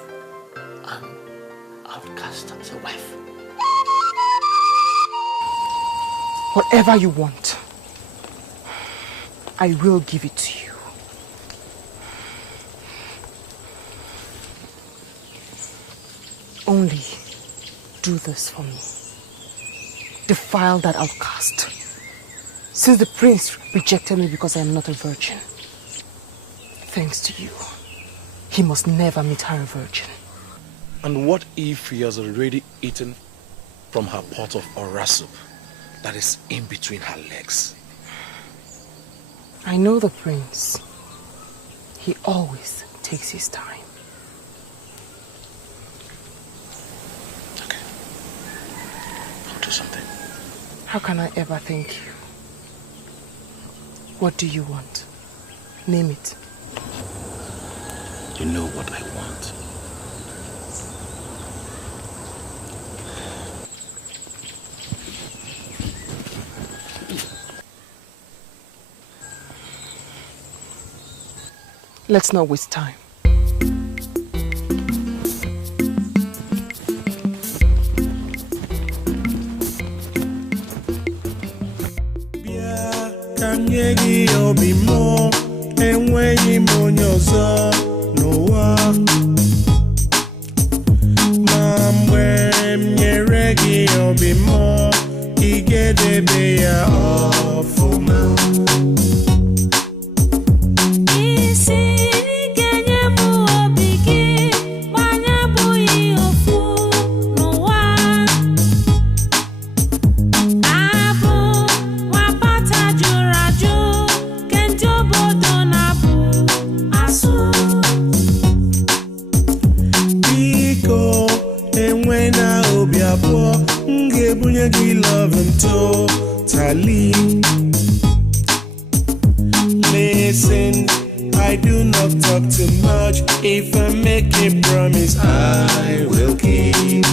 an outcast as a wife. Whatever you want, I will give it to you. Only do this for me. Defile that outcast. Since the prince rejected me because I am not a virgin, thanks to you, he must never meet her a virgin. And what if he has already eaten from her pot of ora soup that is in between her legs? I know the prince. He always takes his time. Okay. I'll do something. How can I ever thank you? What do you want? Name it. You know what I want. Let's not waste time. Kanyegi obimo enweghị m onye ọzọ n'ụwa Yegi love him totally. Listen, I do not talk too much. If I make a promise, I will keep.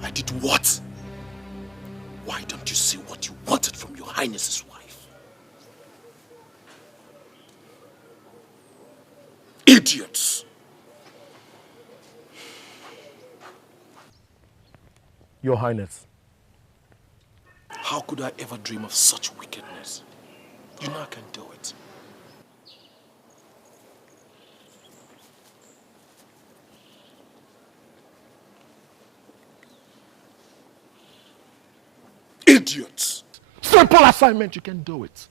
I did what? Why don't you see what you wanted from your Highness's wife? Idiots! Your Highness. How could I ever dream of such wickedness? You know I can do it. Idiots! Simple assignment, you can do it.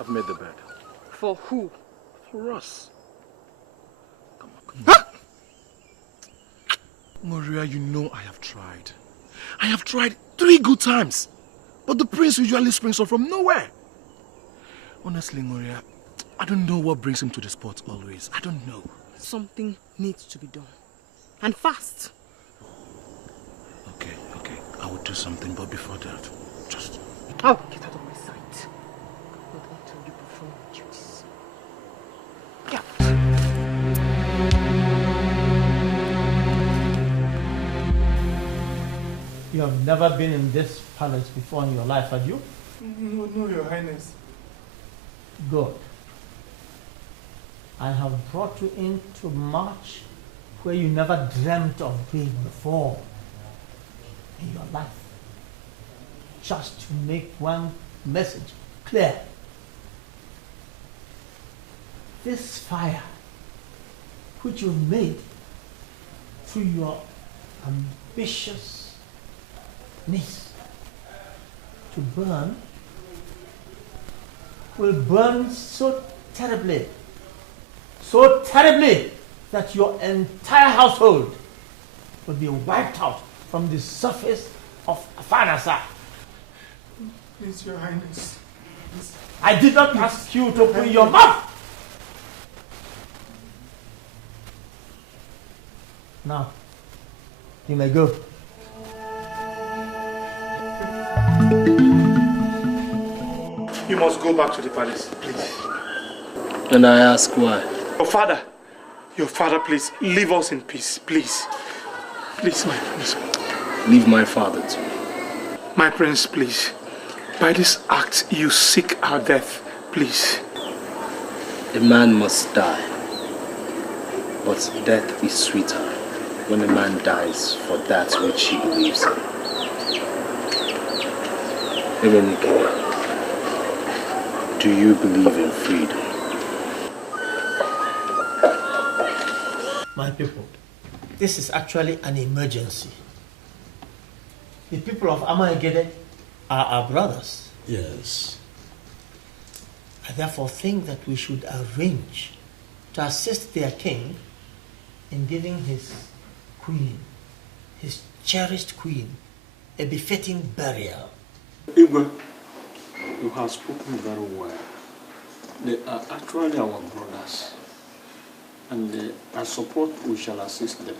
I've made the bed. For who? For us. Come on. Huh? Maria, you know I have tried. I have tried 3 good times. But the prince usually springs up from nowhere. Honestly, Maria, I don't know what brings him to the spot always. I don't know. Something needs to be done. And fast. Okay. I will do something, but before that, just Oh, get out of my sight. Not until you perform your duties. Get out. You have never been in this palace before in your life, have you? No, Your Highness. Good. I have brought you in to march where you never dreamt of being before in your life. Just to make one message clear. This fire which you made through your ambitious niece to burn will burn so terribly that your entire household will be wiped out from the surface of Afanasa. Please, Your Highness. Please. I did not ask you to open your mouth. Now, you may go. You must go back to the palace, please. And I ask why? Your father, please, leave us in peace, please. Please, my prince. Leave my father to me. My prince, please. By this act, you seek our death, please. A man must die. But death is sweeter when a man dies for that which he believes in. Ebenike, do you believe in freedom? My people, this is actually an emergency. The people of Amaegede are our brothers. Yes. I therefore think that we should arrange to assist their king in giving his queen, his cherished queen, a befitting burial. Igwe, you have spoken very well. They are actually our brothers. And I support we shall assist them.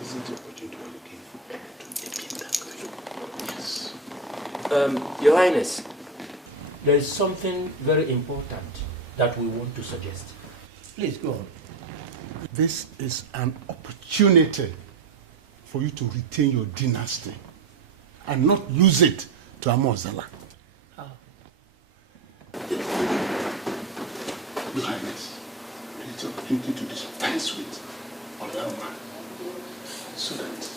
Isn't it what you are looking for? Yes. Your Highness, there is something very important that we want to suggest. Please go on. This is an opportunity for you to retain your dynasty and not lose it to Amozala. How? Your Highness, it's your duty to dispense with of that man so that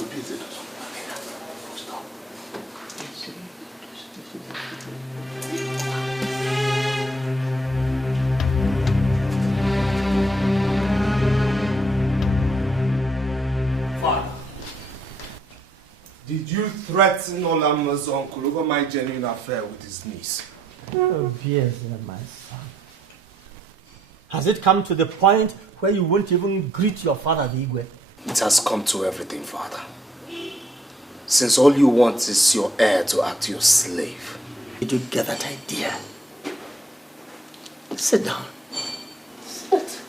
we please it us. Stop. Father, did you threaten Olama's uncle over my genuine affair with his niece? Oh, yes, my son. Has it come to the point where you won't even greet your father, the Igwe? It has come to everything, Father. Since all you want is your heir to act your slave. Did you get that idea? Sit down. Sit.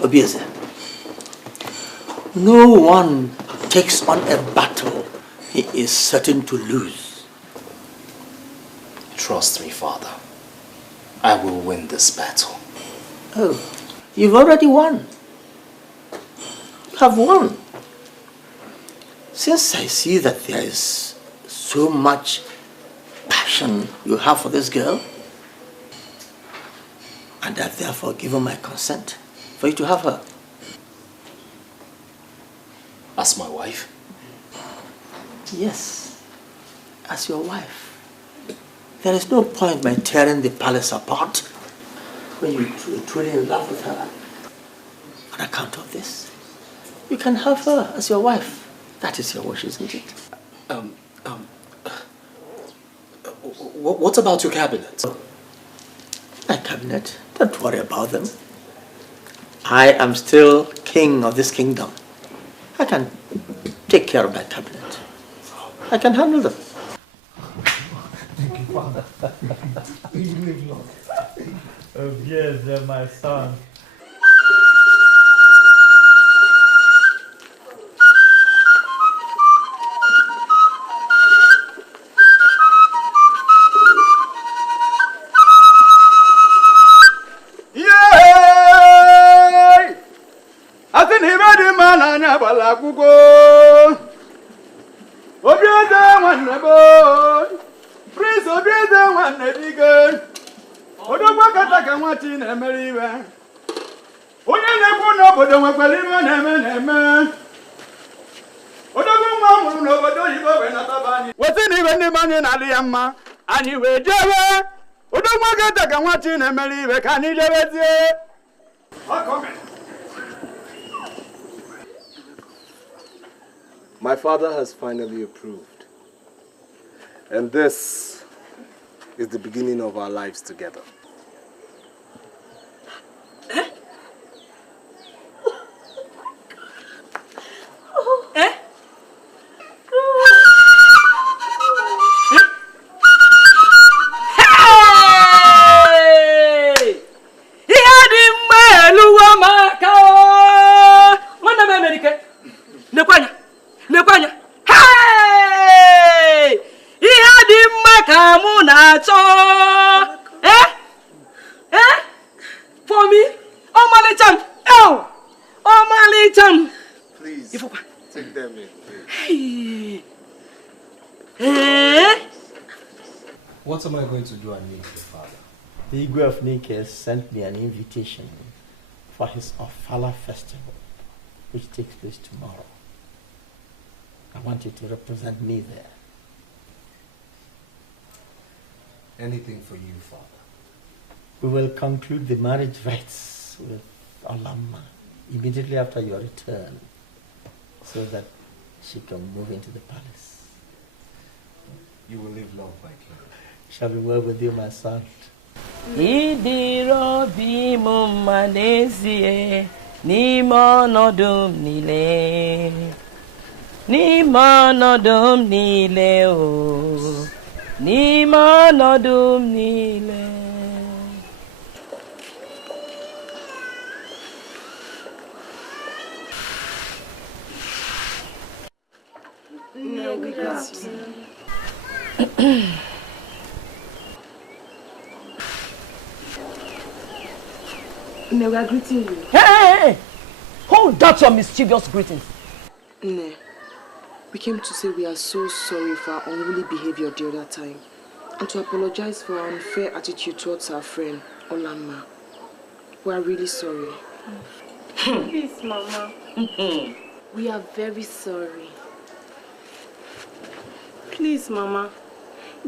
Obieze, no one takes on a battle he is certain to lose. Trust me, Father. I will win this battle. Oh, you've already won. You have won. Since I see that there is so much passion you have for this girl, and I've therefore given my consent for you to have her. As my wife? Yes, as your wife. There is no point by tearing the palace apart when you're truly in love with her. On account of this, you can have her as your wife. That is your wish, isn't it? What about your cabinet? My cabinet? Don't worry about them. I am still king of this kingdom. I can take care of my cabinet. I can handle them. Thank you, Father. You live long. Oh, yes, my son. Wanya Balakuko. Obiada one nebo. Prince Obiada one nebigan. Odogwa kataka nwati na emeriwe. Onye na-ekwu n'obodo nwekwara iwe na-eme. Odogwu nwa mụrụ n'obodo oyibo wee nataba anyị. Weta na iwe ndị anyị na-adị ya mma. Anyị wee jewe. Odogwu kataka nwati na emeriwe ka anyị jewezie. My father has finally approved. And this is the beginning of our lives together. What am I going to do at Nike, father? The Igwe of Nike sent me an invitation for his Ofala festival, which takes place tomorrow. I want you to represent me there. Anything for you, father. We will conclude the marriage rites with Olamma immediately after your return, so that she can move into the palace. You will live long, my king. Shall be well with you, my son. Idirobi mumanezie nimonodum nile o nimonodum nile. No, we got you. No, we are greeting you. Hey! Hold that your mischievous greetings. No. We came to say we are so sorry for our unruly behavior the other time, and to apologize for our unfair attitude towards our friend, Olamma. We are really sorry. Please, Mama. We are very sorry. Please, Mama.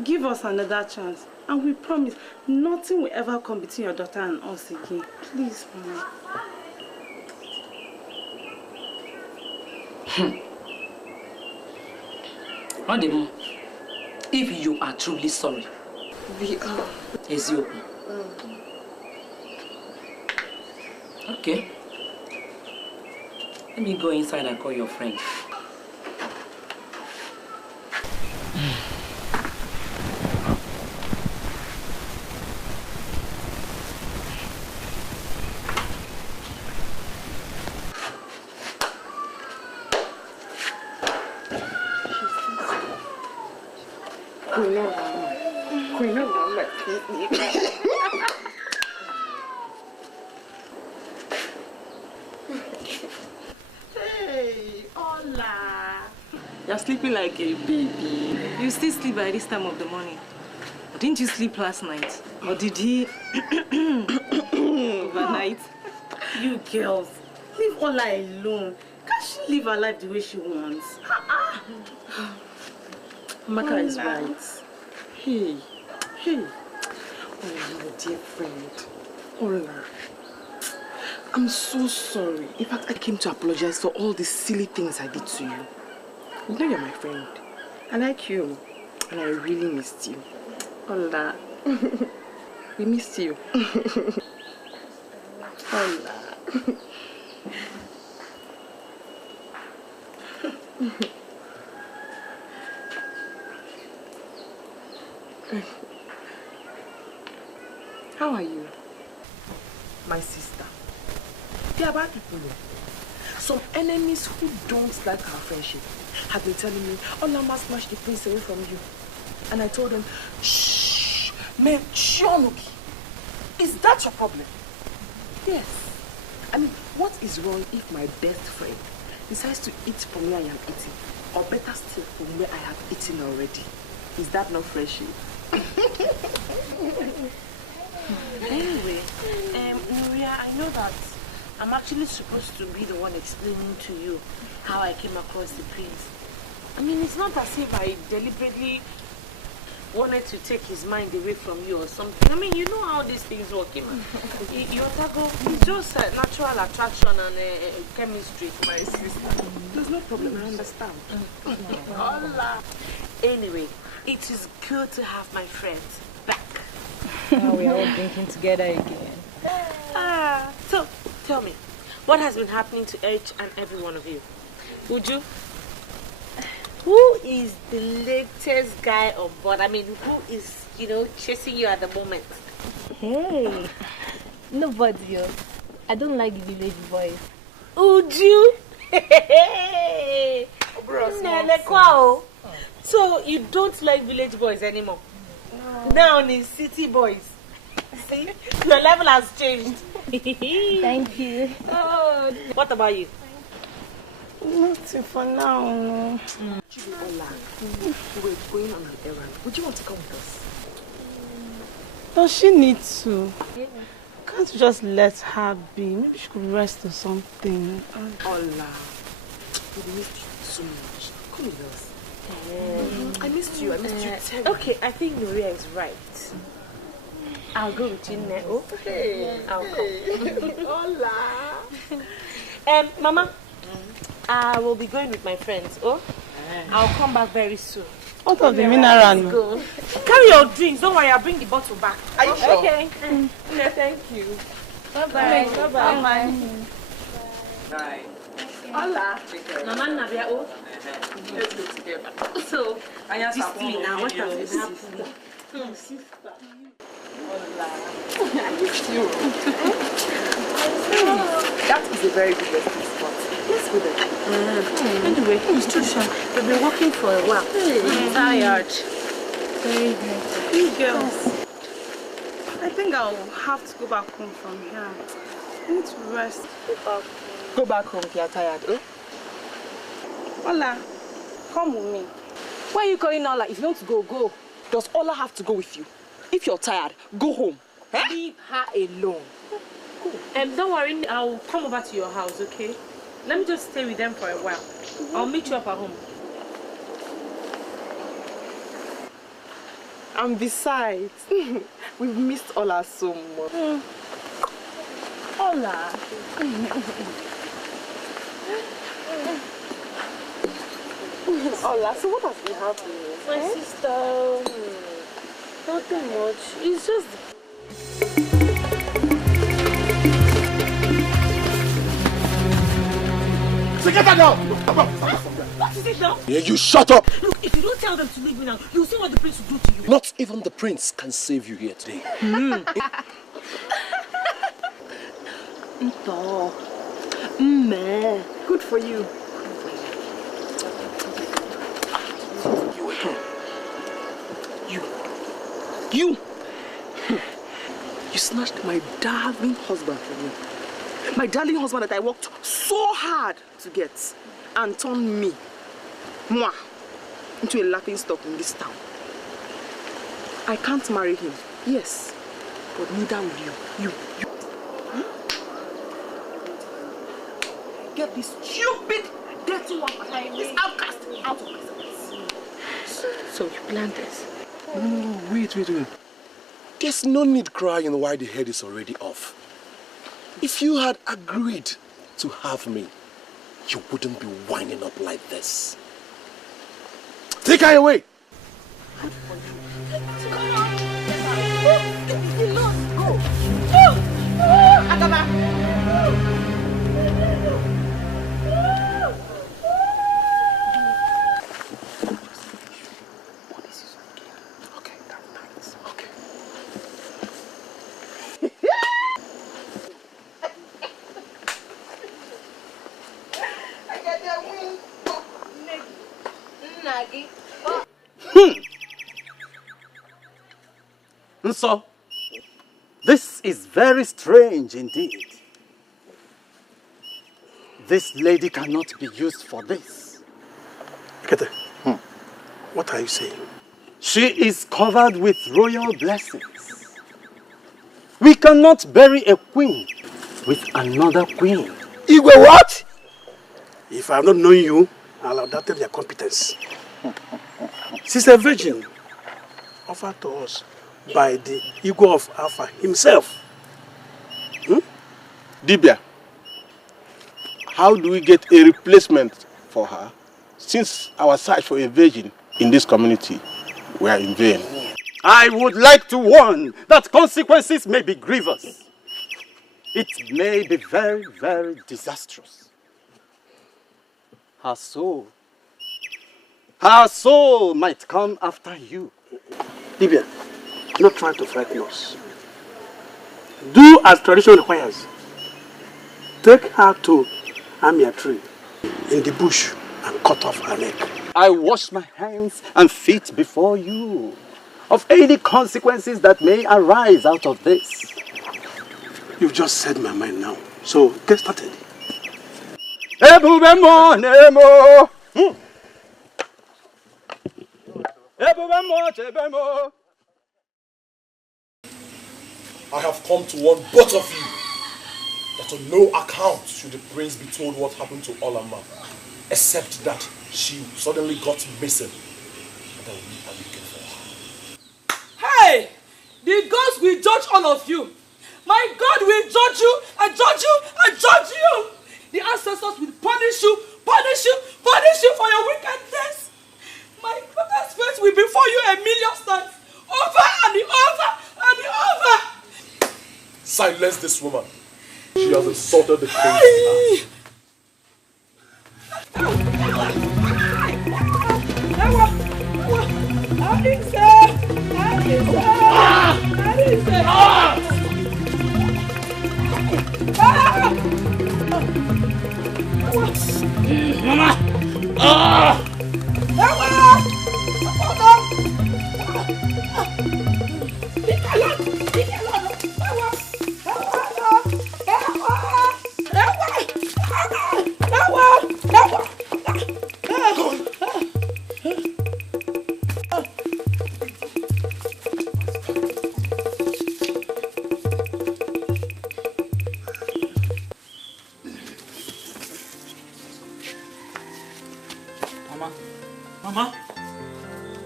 Give us another chance. And we promise nothing will ever come between your daughter and us again. Please, Mama. Madam, if you are truly sorry, we are. Is you open? Okay. Let me go inside and call your friend. Hey, hola. You're sleeping like a baby. You still sleep by this time of the morning. Didn't you sleep last night? Or did he overnight? You girls, leave Ola alone. Can't she live her life the way she wants? Maka is right. Hey. Oh, my dear friend. Ola. I'm so sorry. In fact, I came to apologize for all the silly things I did to you. You know you're my friend. I like you. And I really missed you. Ola. We missed you. Ola. How are you? My sister. They are bad people. Some enemies who don't like our friendship have been telling me, Olamma snatched the prince away from you. And I told them, shh, me Shionuki. Is that your problem? Yes. I mean, what is wrong if my best friend decides to eat from where I am eating, or better still, from where I have eaten already. Is that not freshy? Anyway, Nuria, I know that I'm actually supposed to be the one explaining to you how I came across the prince. I mean, it's not as if I deliberately wanted to take his mind away from you or something. I mean, you know how these things work. It's just a natural attraction and chemistry, my sister. There's no problem, I understand. Hola. Anyway, it is good to have my friends back. Now we are all drinking together again. So, tell me, what has been happening to each and every one of you? Would you? Who is the latest guy on board? I mean, who is, chasing you at the moment? Hey, nobody else. I don't like village boys. Would you? Hey, so you don't like village boys anymore? No. Now it's city boys. See, your level has changed. Thank you. Oh, what about you? Nothing for now. Ola, we're going on an errand. Would you want to come with us? Does she need to? Can't you just let her be? Maybe she could rest or something. Ola, we missed you so much. Come with us. I missed you. I missed you terribly. Okay, I think Nuria is right. I'll go with you now. Okay, I'll come. Hola. Mama, I will be going with my friends. Oh, I'll come back very soon. What of the mineral? Go. Carry your drinks. Don't worry, I'll bring the bottle back. Are you sure? Okay. No, thank you. Bye-bye. Bye-bye. Bye. Hola. Mama Nabia. Oh. Let's go together. So, this thing now, what has been happening? Sister. Hola. I missed you. That is a very good resting spot. Let's go there. Anyway, instruction. We've been working for a while. Tired. Very good. You girls. I think I'll have to go back home from here. I need to rest. Go back home if you're tired, eh? Ola, come with me. Why are you calling Ola? If you want to go, go. Does Ola have to go with you? If you're tired, go home. Eh? Leave her alone. Don't worry, I'll come over to your house, okay? Let me just stay with them for a while. I'll meet you up at home. And besides, we've missed Ola so much. Ola. Ola, so what has been happening? My sister, nothing much. It's just... So get her down! What is it now? Yeah, you shut up! Look, if you don't tell them to leave me now, you'll see what the prince will do to you. Not even the prince can save you here today. Nto. Good for you. You snatched my darling husband from me. My darling husband that I worked so hard to get and turned me, moi, into a laughing stock in this town. I can't marry him, yes, but neither will you. Get this stupid, dirty one, this outcast out of my sight. So you planned this? No, wait. There's no need crying while the head is already off. If you had agreed to have me, you wouldn't be winding up like this. Take her away! Come on! Go! Agaba! So, this is very strange indeed. This lady cannot be used for this. Dikeh, what are you saying? She is covered with royal blessings. We cannot bury a queen with another queen. Igwe, what? If I have not known you, I'll have doubted your competence. She's a virgin offered to us by the Igwe of Alpha himself. Dibia, how do we get a replacement for her since our search for a virgin in this community were in vain? I would like to warn that consequences may be grievous. It may be very, very disastrous. Her soul might come after you. Dibia, do not try to frighten us. Do as tradition requires. Take her to Amia tree in the bush and cut off her neck. I wash my hands and feet before you of any consequences that may arise out of this. You've just said my mind now, so get started. I have come to warn both of you that on no account should the prince be told what happened to Olama, except that she suddenly got missing and that we are looking for her. Hey! The gods will judge all of you. My God will judge you and judge you and judge you. The ancestors will punish you for your wickedness. My father's face will be for you 1,000,000 times. Over and over and over. Silence this woman. She has insulted the king.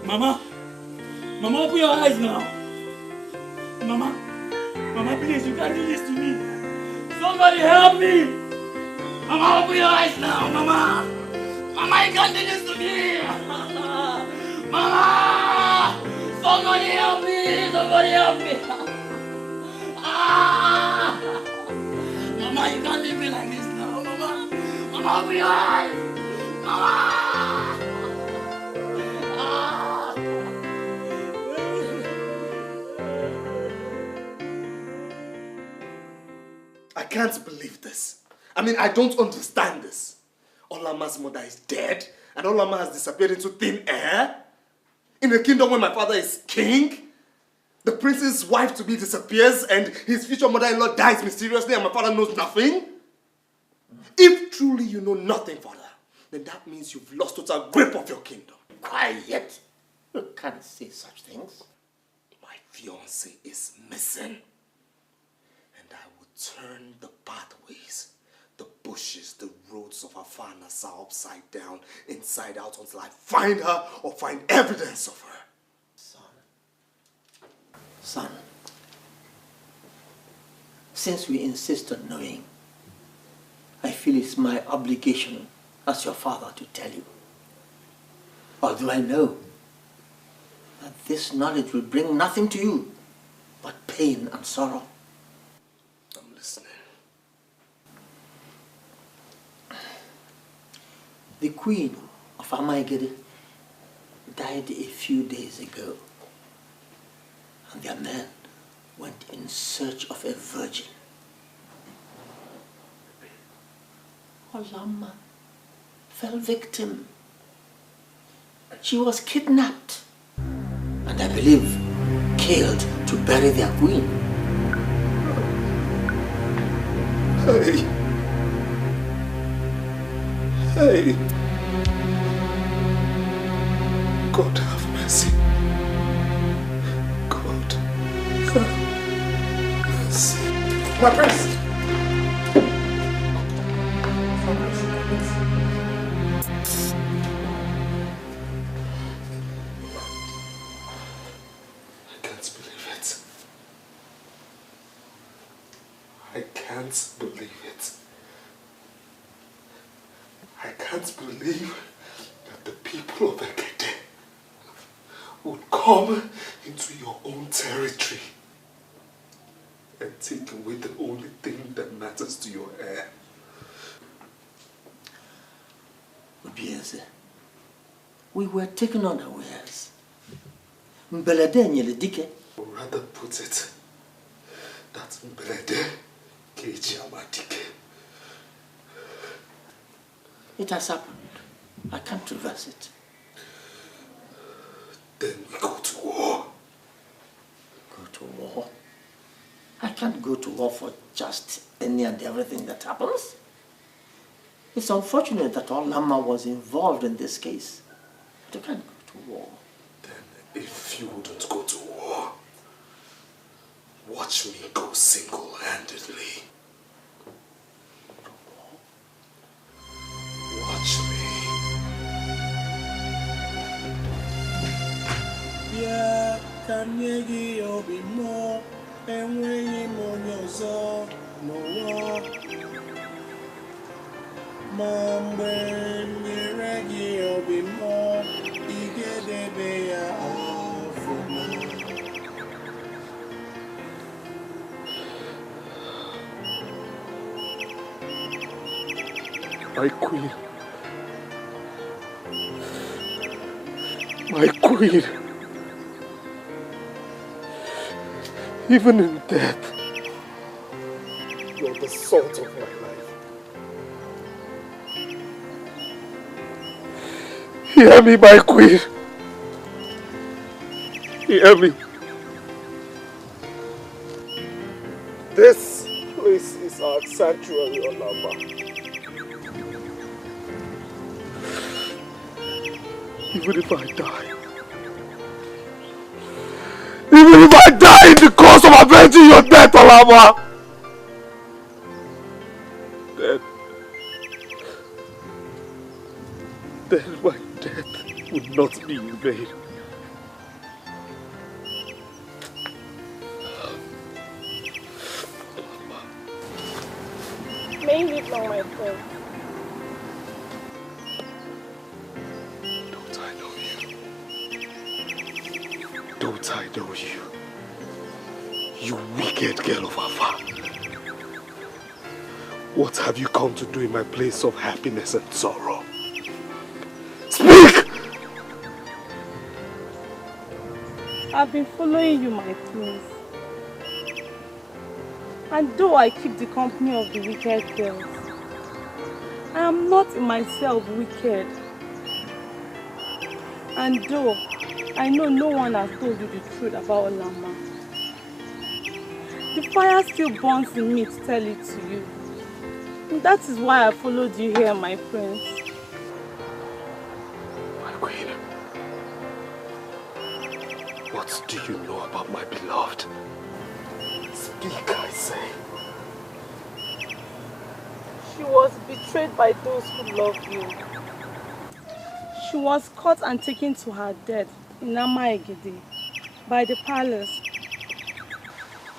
Mama! Mama, open your eyes now. Mama, please, you can't do this to me. Somebody help me. Mama, open your eyes now, Mama. Mama, you can't do this to me. Mama, somebody help me. Somebody help me. Mama, you can't leave me like this now, Mama. Mama, open your eyes. Mama. I can't believe this. I mean, I don't understand this. Olama's mother is dead, and Olama has disappeared into thin air? In a kingdom where my father is king? The prince's wife-to-be disappears, and his future mother-in-law dies mysteriously, and my father knows nothing? If truly you know nothing, father, then that means you've lost total grip of your kingdom. Quiet. You can't say such things. My fiancé is missing. Turn the pathways, the bushes, the roads of Afanasa upside down, inside out until I find her or find evidence of her. Son, since we insist on knowing, I feel it's my obligation as your father to tell you. Although I know that this knowledge will bring nothing to you but pain and sorrow. The queen of Amaigede died a few days ago, and their men went in search of a virgin. Olama fell victim. She was kidnapped, and I believe killed to bury their queen. Hey. Hey! God have mercy. God have mercy. My prince! I can't believe it. I can't believe that the people of Ekede would come into your own territory and take away the only thing that matters to your heir. Obieze, we were taken unawares. Mbelede nyele Dikeh. Or rather put it, that Mbelede keji ama Dikeh. It has happened. I can't reverse it. Then we go to war. Go to war? I can't go to war for just any and everything that happens. It's unfortunate that Olama was involved in this case. But I can't go to war. Then if you wouldn't go to war, watch me go single-handedly. Watch me. Yeah, can you give obi mo? And when you monyozo, no war. Mom, when you regi obi mo, ige de beya My queen. My queen. Even in death, you're the salt of my life. Hear me, my queen. Hear me. This place is our sanctuary, Olama. Even if I die, even if I die in the course of avenging your death, Olama, then my death would not be in vain. May you live long, my friend. Don't I know you? You wicked girl of Afa. What have you come to do in my place of happiness and sorrow? Speak! I've been following you, my prince. And though I keep the company of the wicked girls, I am not in myself wicked. And though I know no one has told you the truth about Olama, the fire still burns in me to tell it to you. And that is why I followed you here, my prince. My queen, what do you know about my beloved? Speak, I say. She was betrayed by those who love you. She was caught and taken to her death in Namaegede by the palace.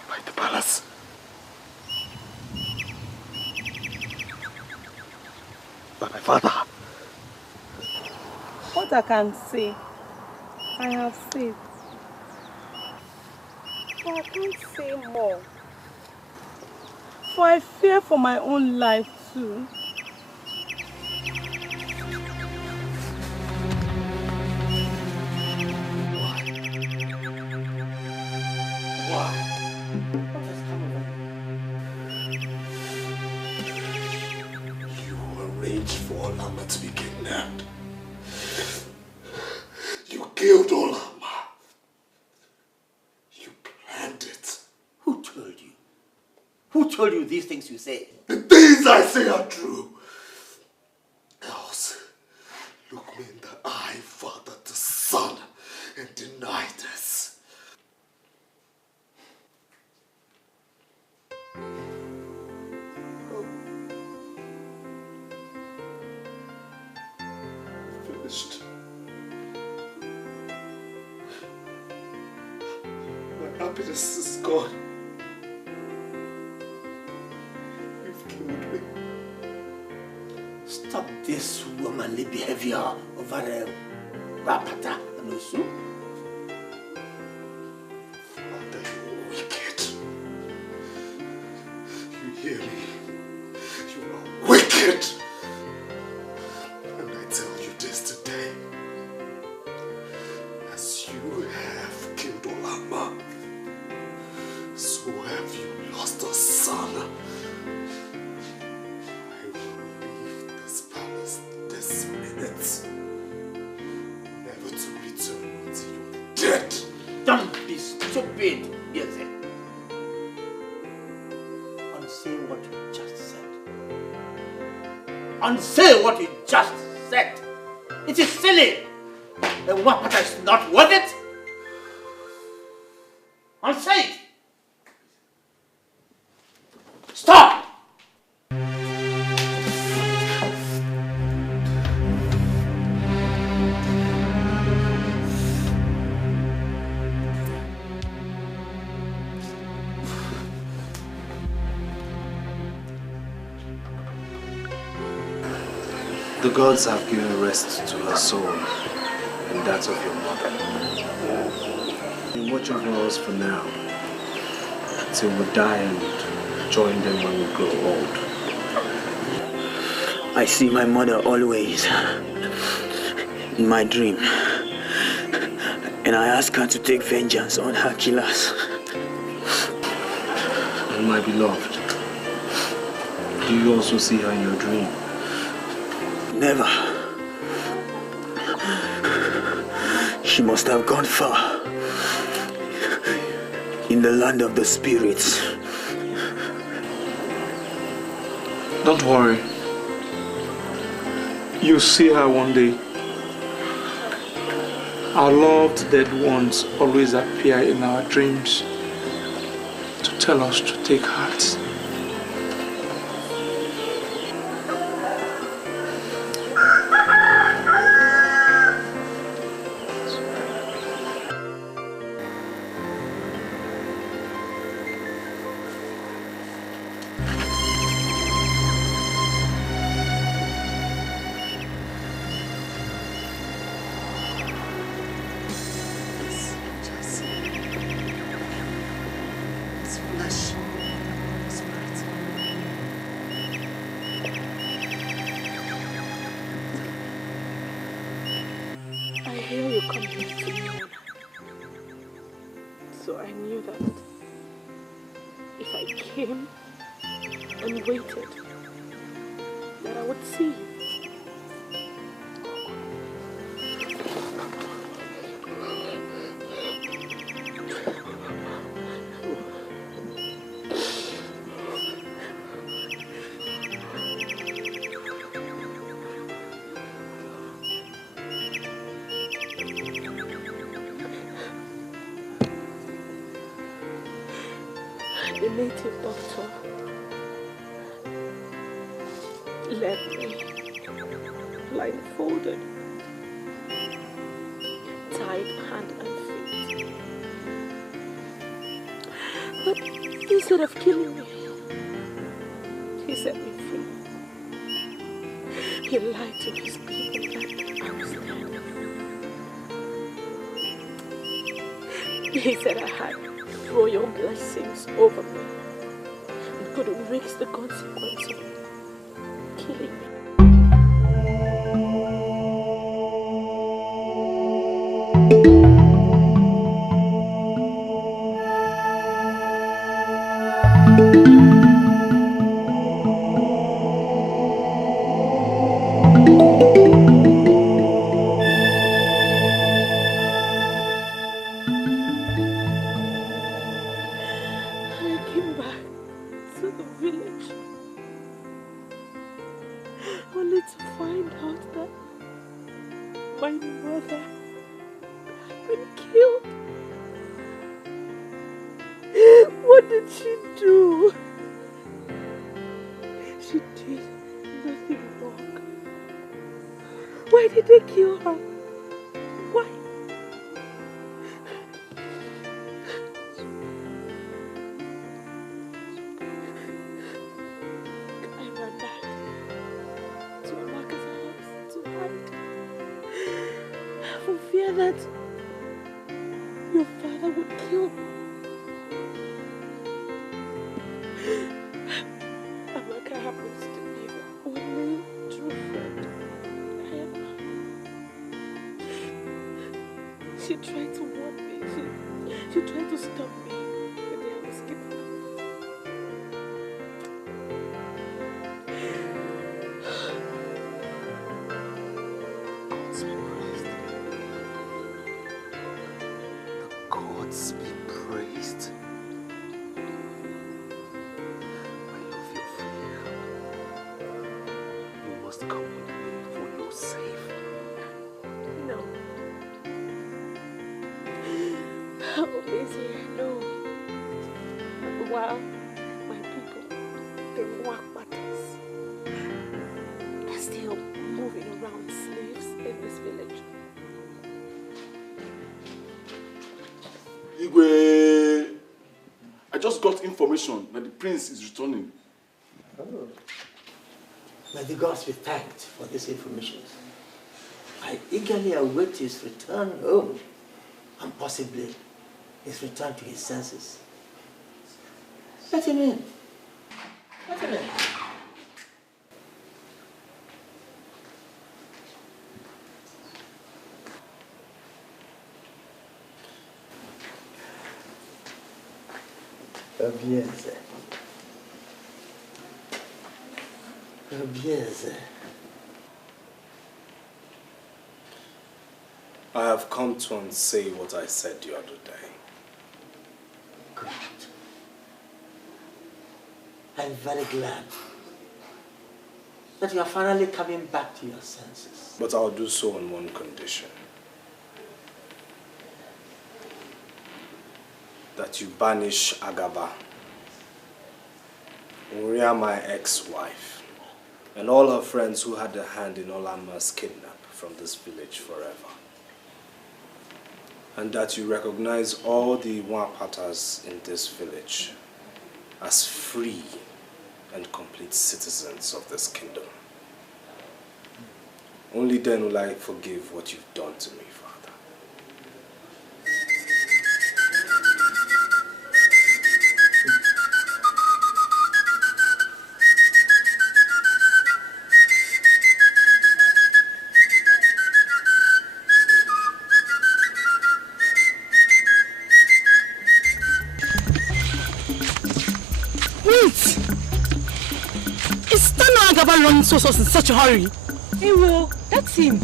By the palace? By my father? What I can say, I have said. But I can't say more. For I fear for my own life too. For Olama to be kidnapped. You killed Olama. You planned it. Who told you? Who told you these things you say? The things I say are true. Else finished. My happiness is gone. You've killed me. Stop this womanly behavior over a rapata and also. Father, you're wicked. You hear me? You are wicked. And I tell you this today. As you have killed Olama, so have you lost a son. I will leave this palace this minute, never to return until you're dead. Don't be stupid, yes. Unsay what you just said. Unsay what you just said. It is silly. And Wapata is not worth it. Unsay it. Stop! The gods have given rest to her soul and that of your mother. And watch over us for now, till we die and join them when we grow old. I see my mother always in my dream, and I ask her to take vengeance on her killers. And my beloved, do you also see her in your dream? Never. She must have gone far in the land of the spirits. Don't worry. You'll see her one day. Our loved dead ones always appear in our dreams to tell us to take heart. So I knew that if I came and waited, that I would see you. The native doctor left me blindfolded, tied hand and feet. But instead of killing me, he set me free. He lied to his people that I was dead. He said I had royal blessings over me and couldn't risk the consequence of killing me. did they kill her? Why? I ran back to Amaka's house to hide. For fear that your father would kill me. Amaka happens to be the only true friend I ever had. She tried to warn me. She tried to stop me the day I was kidnapped. Gods be praised. I love your freedom. You must come with me for your safe. No. Oh, Izzy, no. While my people, the Mwakbatas, are still moving around slaves in this village. Igwe, I just got information that the prince is returning. Oh. May the gods be thanked for this information. I eagerly await his return home and possibly his return to his senses. Let him in. Let him in. Bien. I have come to unsay what I said the other day. Good. I'm very glad that you are finally coming back to your senses. But I'll do so on one condition. That you banish Agaba, Uria, my ex-wife, and all her friends who had a hand in Olama's kidnap from this village forever. And that you recognize all the Wapatas in this village as free and complete citizens of this kingdom. Only then will I forgive what you've done to me, Father. Running so in such a hurry. Hey, Will, that's him.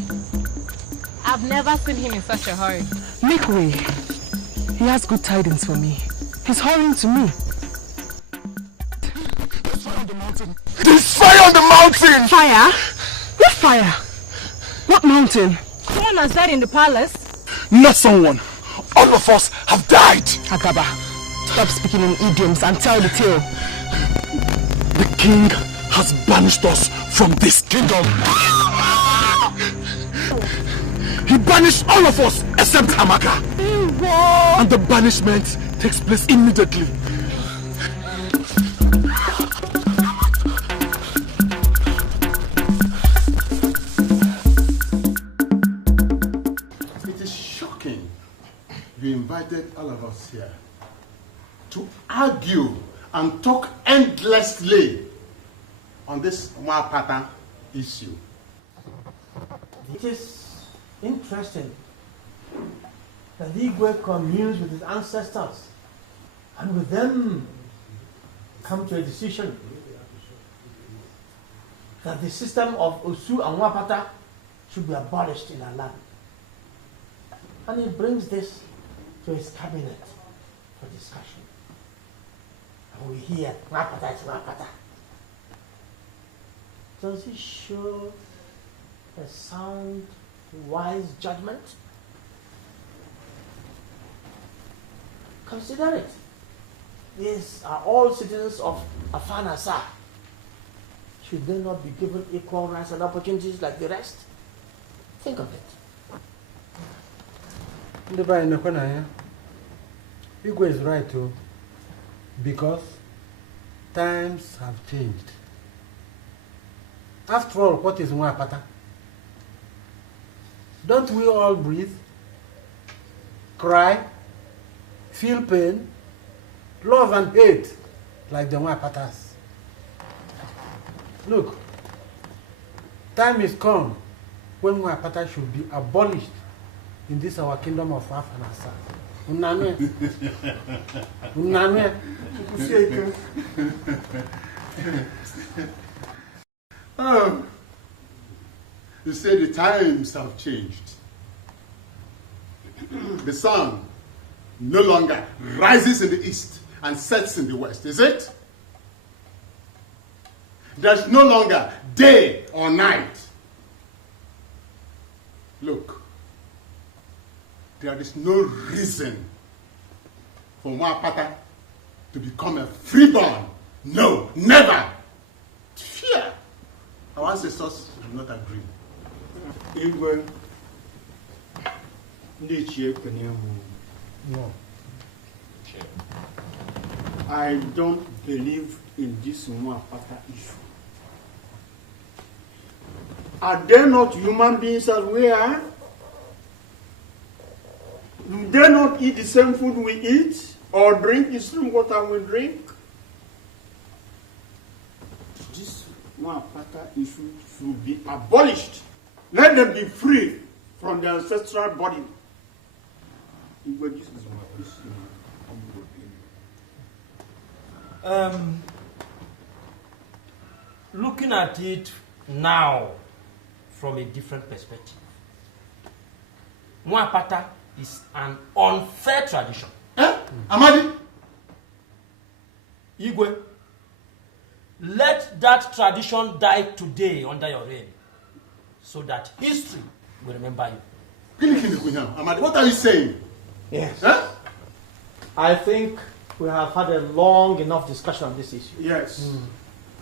I've never seen him in such a hurry. Make way. He has good tidings for me. He's hurrying to me. There's fire on the mountain. There's fire on the mountain! Fire? What fire? What mountain? Someone has died in the palace. Not someone. All of us have died. Agaba, stop speaking in idioms and tell the tale. The king has banished us from this kingdom. He banished all of us except Amaka. And the banishment takes place immediately. It is shocking you invited all of us here to argue and talk endlessly on this Mwapata issue. It is interesting that Igwe communes with his ancestors and with them come to a decision that the system of Osu and Mwapata should be abolished in our land. And he brings this to his cabinet for discussion. And we hear Mwapata is Mwapata. Does he show a sound, wise judgment? Consider it. These are all citizens of Afanasa. Should they not be given equal rights and opportunities like the rest? Think of it. Igwe is right too, because times have changed. After all, what is Nwapata? Don't we all breathe, cry, feel pain, love and hate like the Nwapatas? Look, time is come when Nwapata should be abolished in this our kingdom of Afanasa. Unanwe. Oh, you say the times have changed. The sun no longer rises in the east and sets in the west, is it? There's no longer day or night. Look, there is no reason for Nwapata to become a freeborn. No, never. Fear. Our ancestors do not agree. Igwe, no. I don't believe in this Nwapata issue. Are they not human beings as we are? Do they not eat the same food we eat? Or drink the same water we drink? This Nwapata issue should be abolished. Let them be free from their ancestral body. This is Looking at it now from a different perspective, Nwapata is an unfair tradition. Amadi? Igwe, let that tradition die today under your reign, so that history will remember you. Amadi, what are you saying? Yes. Huh? I think we have had a long enough discussion on this issue. Yes.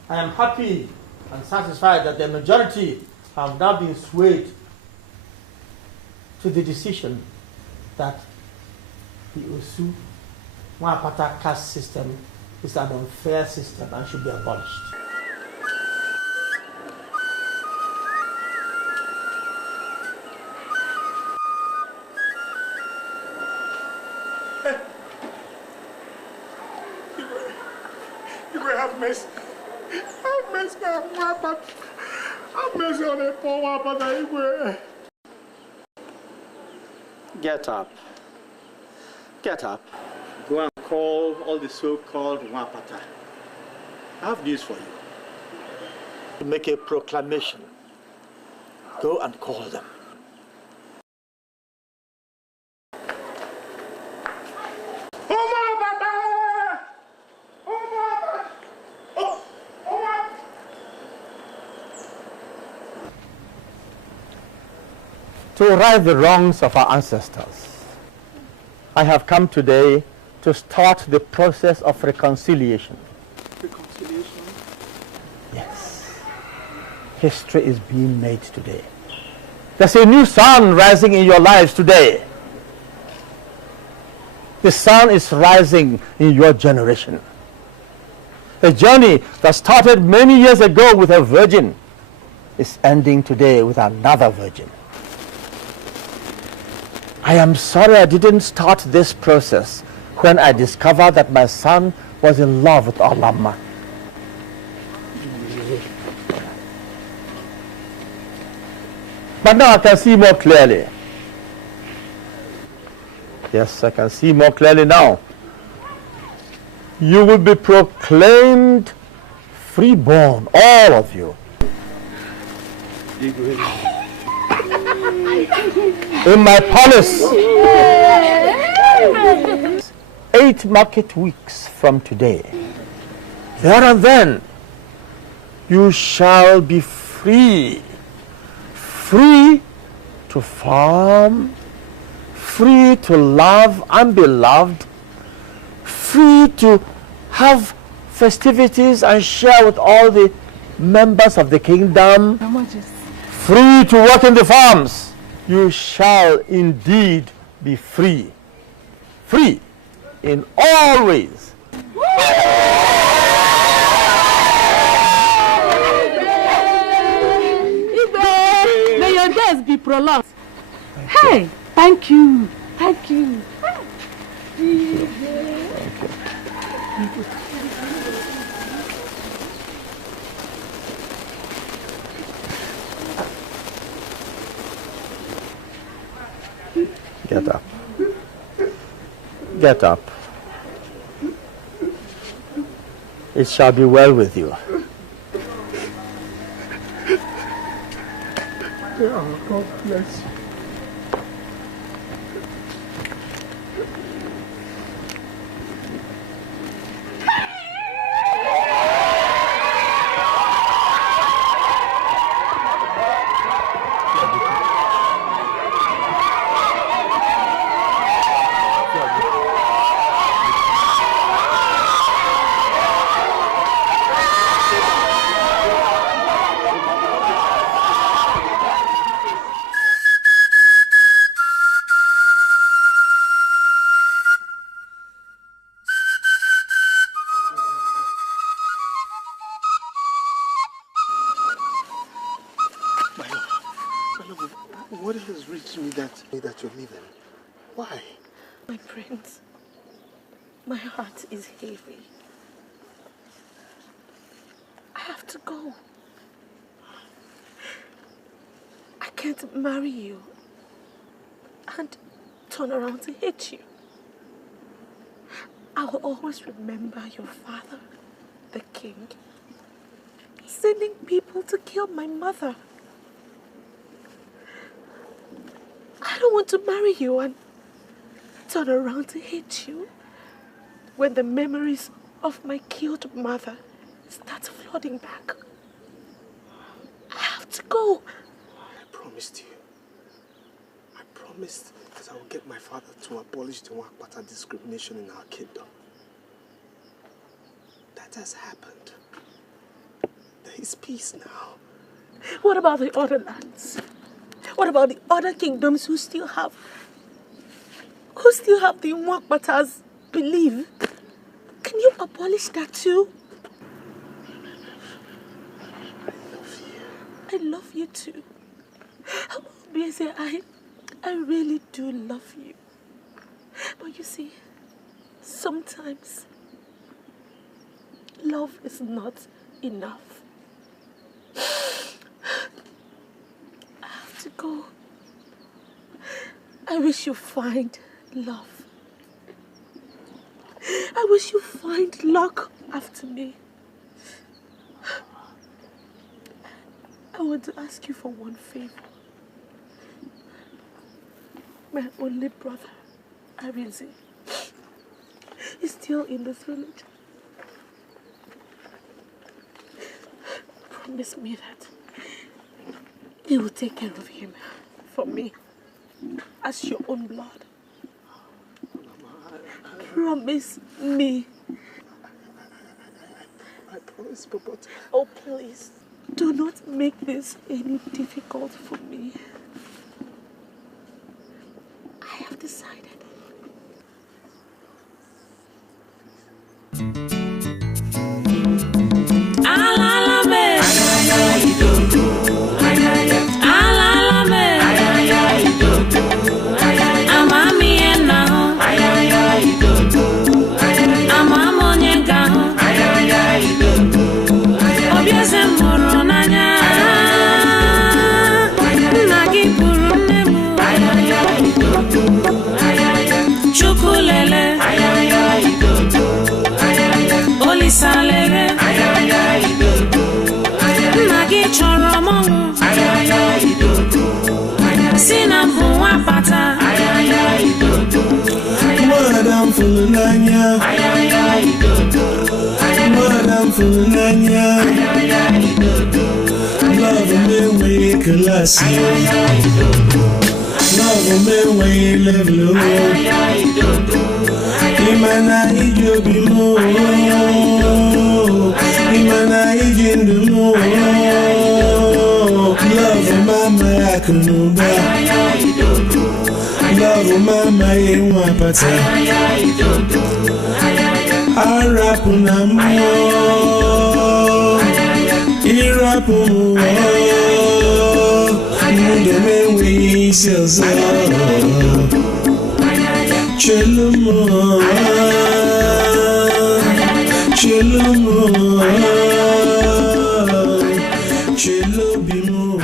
I am happy and satisfied that the majority have now been swayed to the decision that the Osu Nwapata caste system is an unfair system and should be abolished. You will have mercy. Have mercy on Nwapata. Have mercy on the poor Nwapata. Get up. Get up. Go and call all the so-called Nwapata. I have news for you. To make a proclamation. Go and call them. To right the wrongs of our ancestors, I have come today to start the process of reconciliation. Reconciliation? Yes. History is being made today. There's a new sun rising in your lives today. The sun is rising in your generation. A journey that started many years ago with a virgin is ending today with another virgin. I am sorry I didn't start this process when I discovered that my son was in love with Olama. But now I can see more clearly. Yes, I can see more clearly now. You will be proclaimed freeborn, all of you. In my palace, 8 market weeks from today, there and then, you shall be free. Free to farm, free to love and be loved, free to have festivities and share with all the members of the kingdom, free to work in the farms, you shall indeed be free. Free in all ways. May your days be prolonged. Hey, thank you. Thank you. Get up. Get up. It shall be well with you. God bless you. What has reached me that you're leaving? Why? My prince, my heart is heavy. I have to go. I can't marry you and turn around to hate you. I will always remember your father, the king, sending people to kill my mother. I don't want to marry you and turn around to hate you when the memories of my killed mother start flooding back. I have to go. I promised you. I promised that I will get my father to abolish the Nwapata discrimination in our kingdom. That has happened. There is peace now. What about the other lands? What about the other kingdoms who still have the Nwapata's belief? Can you abolish that too? I love you too. Obviously, I really do love you. But you see, sometimes love is not enough. I have to go. I wish you find love. I wish you find luck after me. I want to ask you for one favor. My only brother, Arinze, is still in this village. Promise me that you will take care of him for me as your own blood. Promise me. I promise, but... Oh, please, do not make this any difficult for me. I have decided. Madam Fulanya, Madam Fulanya, love me we classy, love me we level up. Imana ijobi mo, Imana ijindu mo, love mama akunuba. Oro mama yenwa pata Arapu na mo Irapu Mundo me we sells Chelumo Chelumo Chelubimo.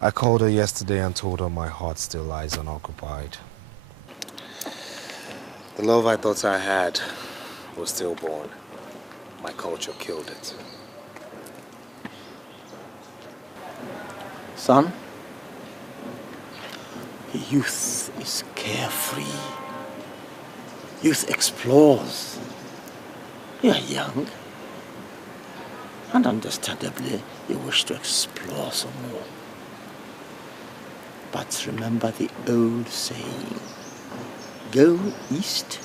I called her yesterday and told her my heart still lies unoccupied. The love I thought I had was stillborn. My culture killed it. Son, youth is carefree. Youth explores. You are young. And understandably, you wish to explore some more. But remember the old saying, go east,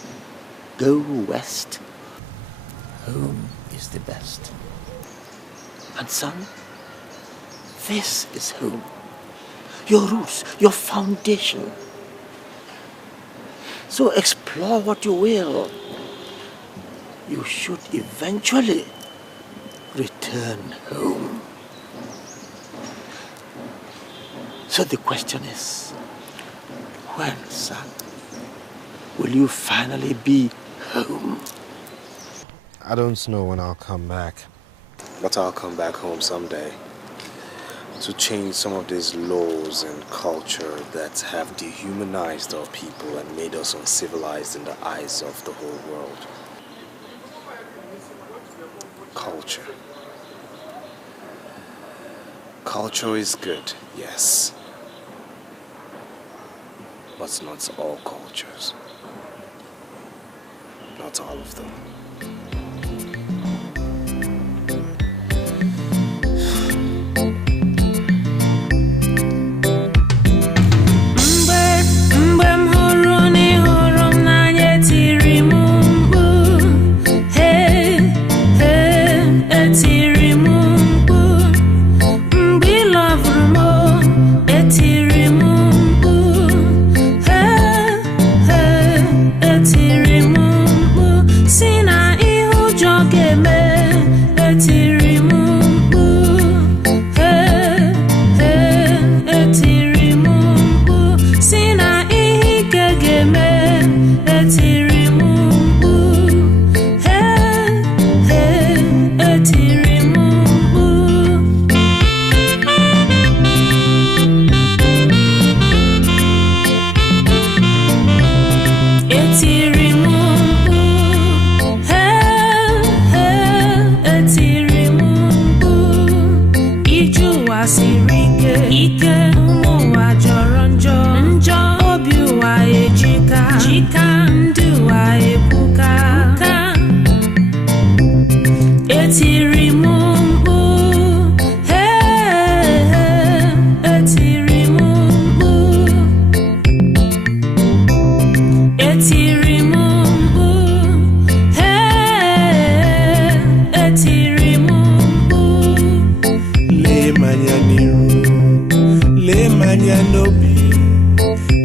go west, home is the best. And son, this is home. Your roots, your foundation. So explore what you will. You should eventually return home. So the question is, when, son, will you finally be home? I don't know when I'll come back, but I'll come back home someday to change some of these laws and culture that have dehumanized our people and made us uncivilized in the eyes of the whole world. Culture. Culture is good, yes. But not all cultures. Not all of them.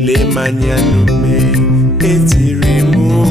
Le manyanu me etirimu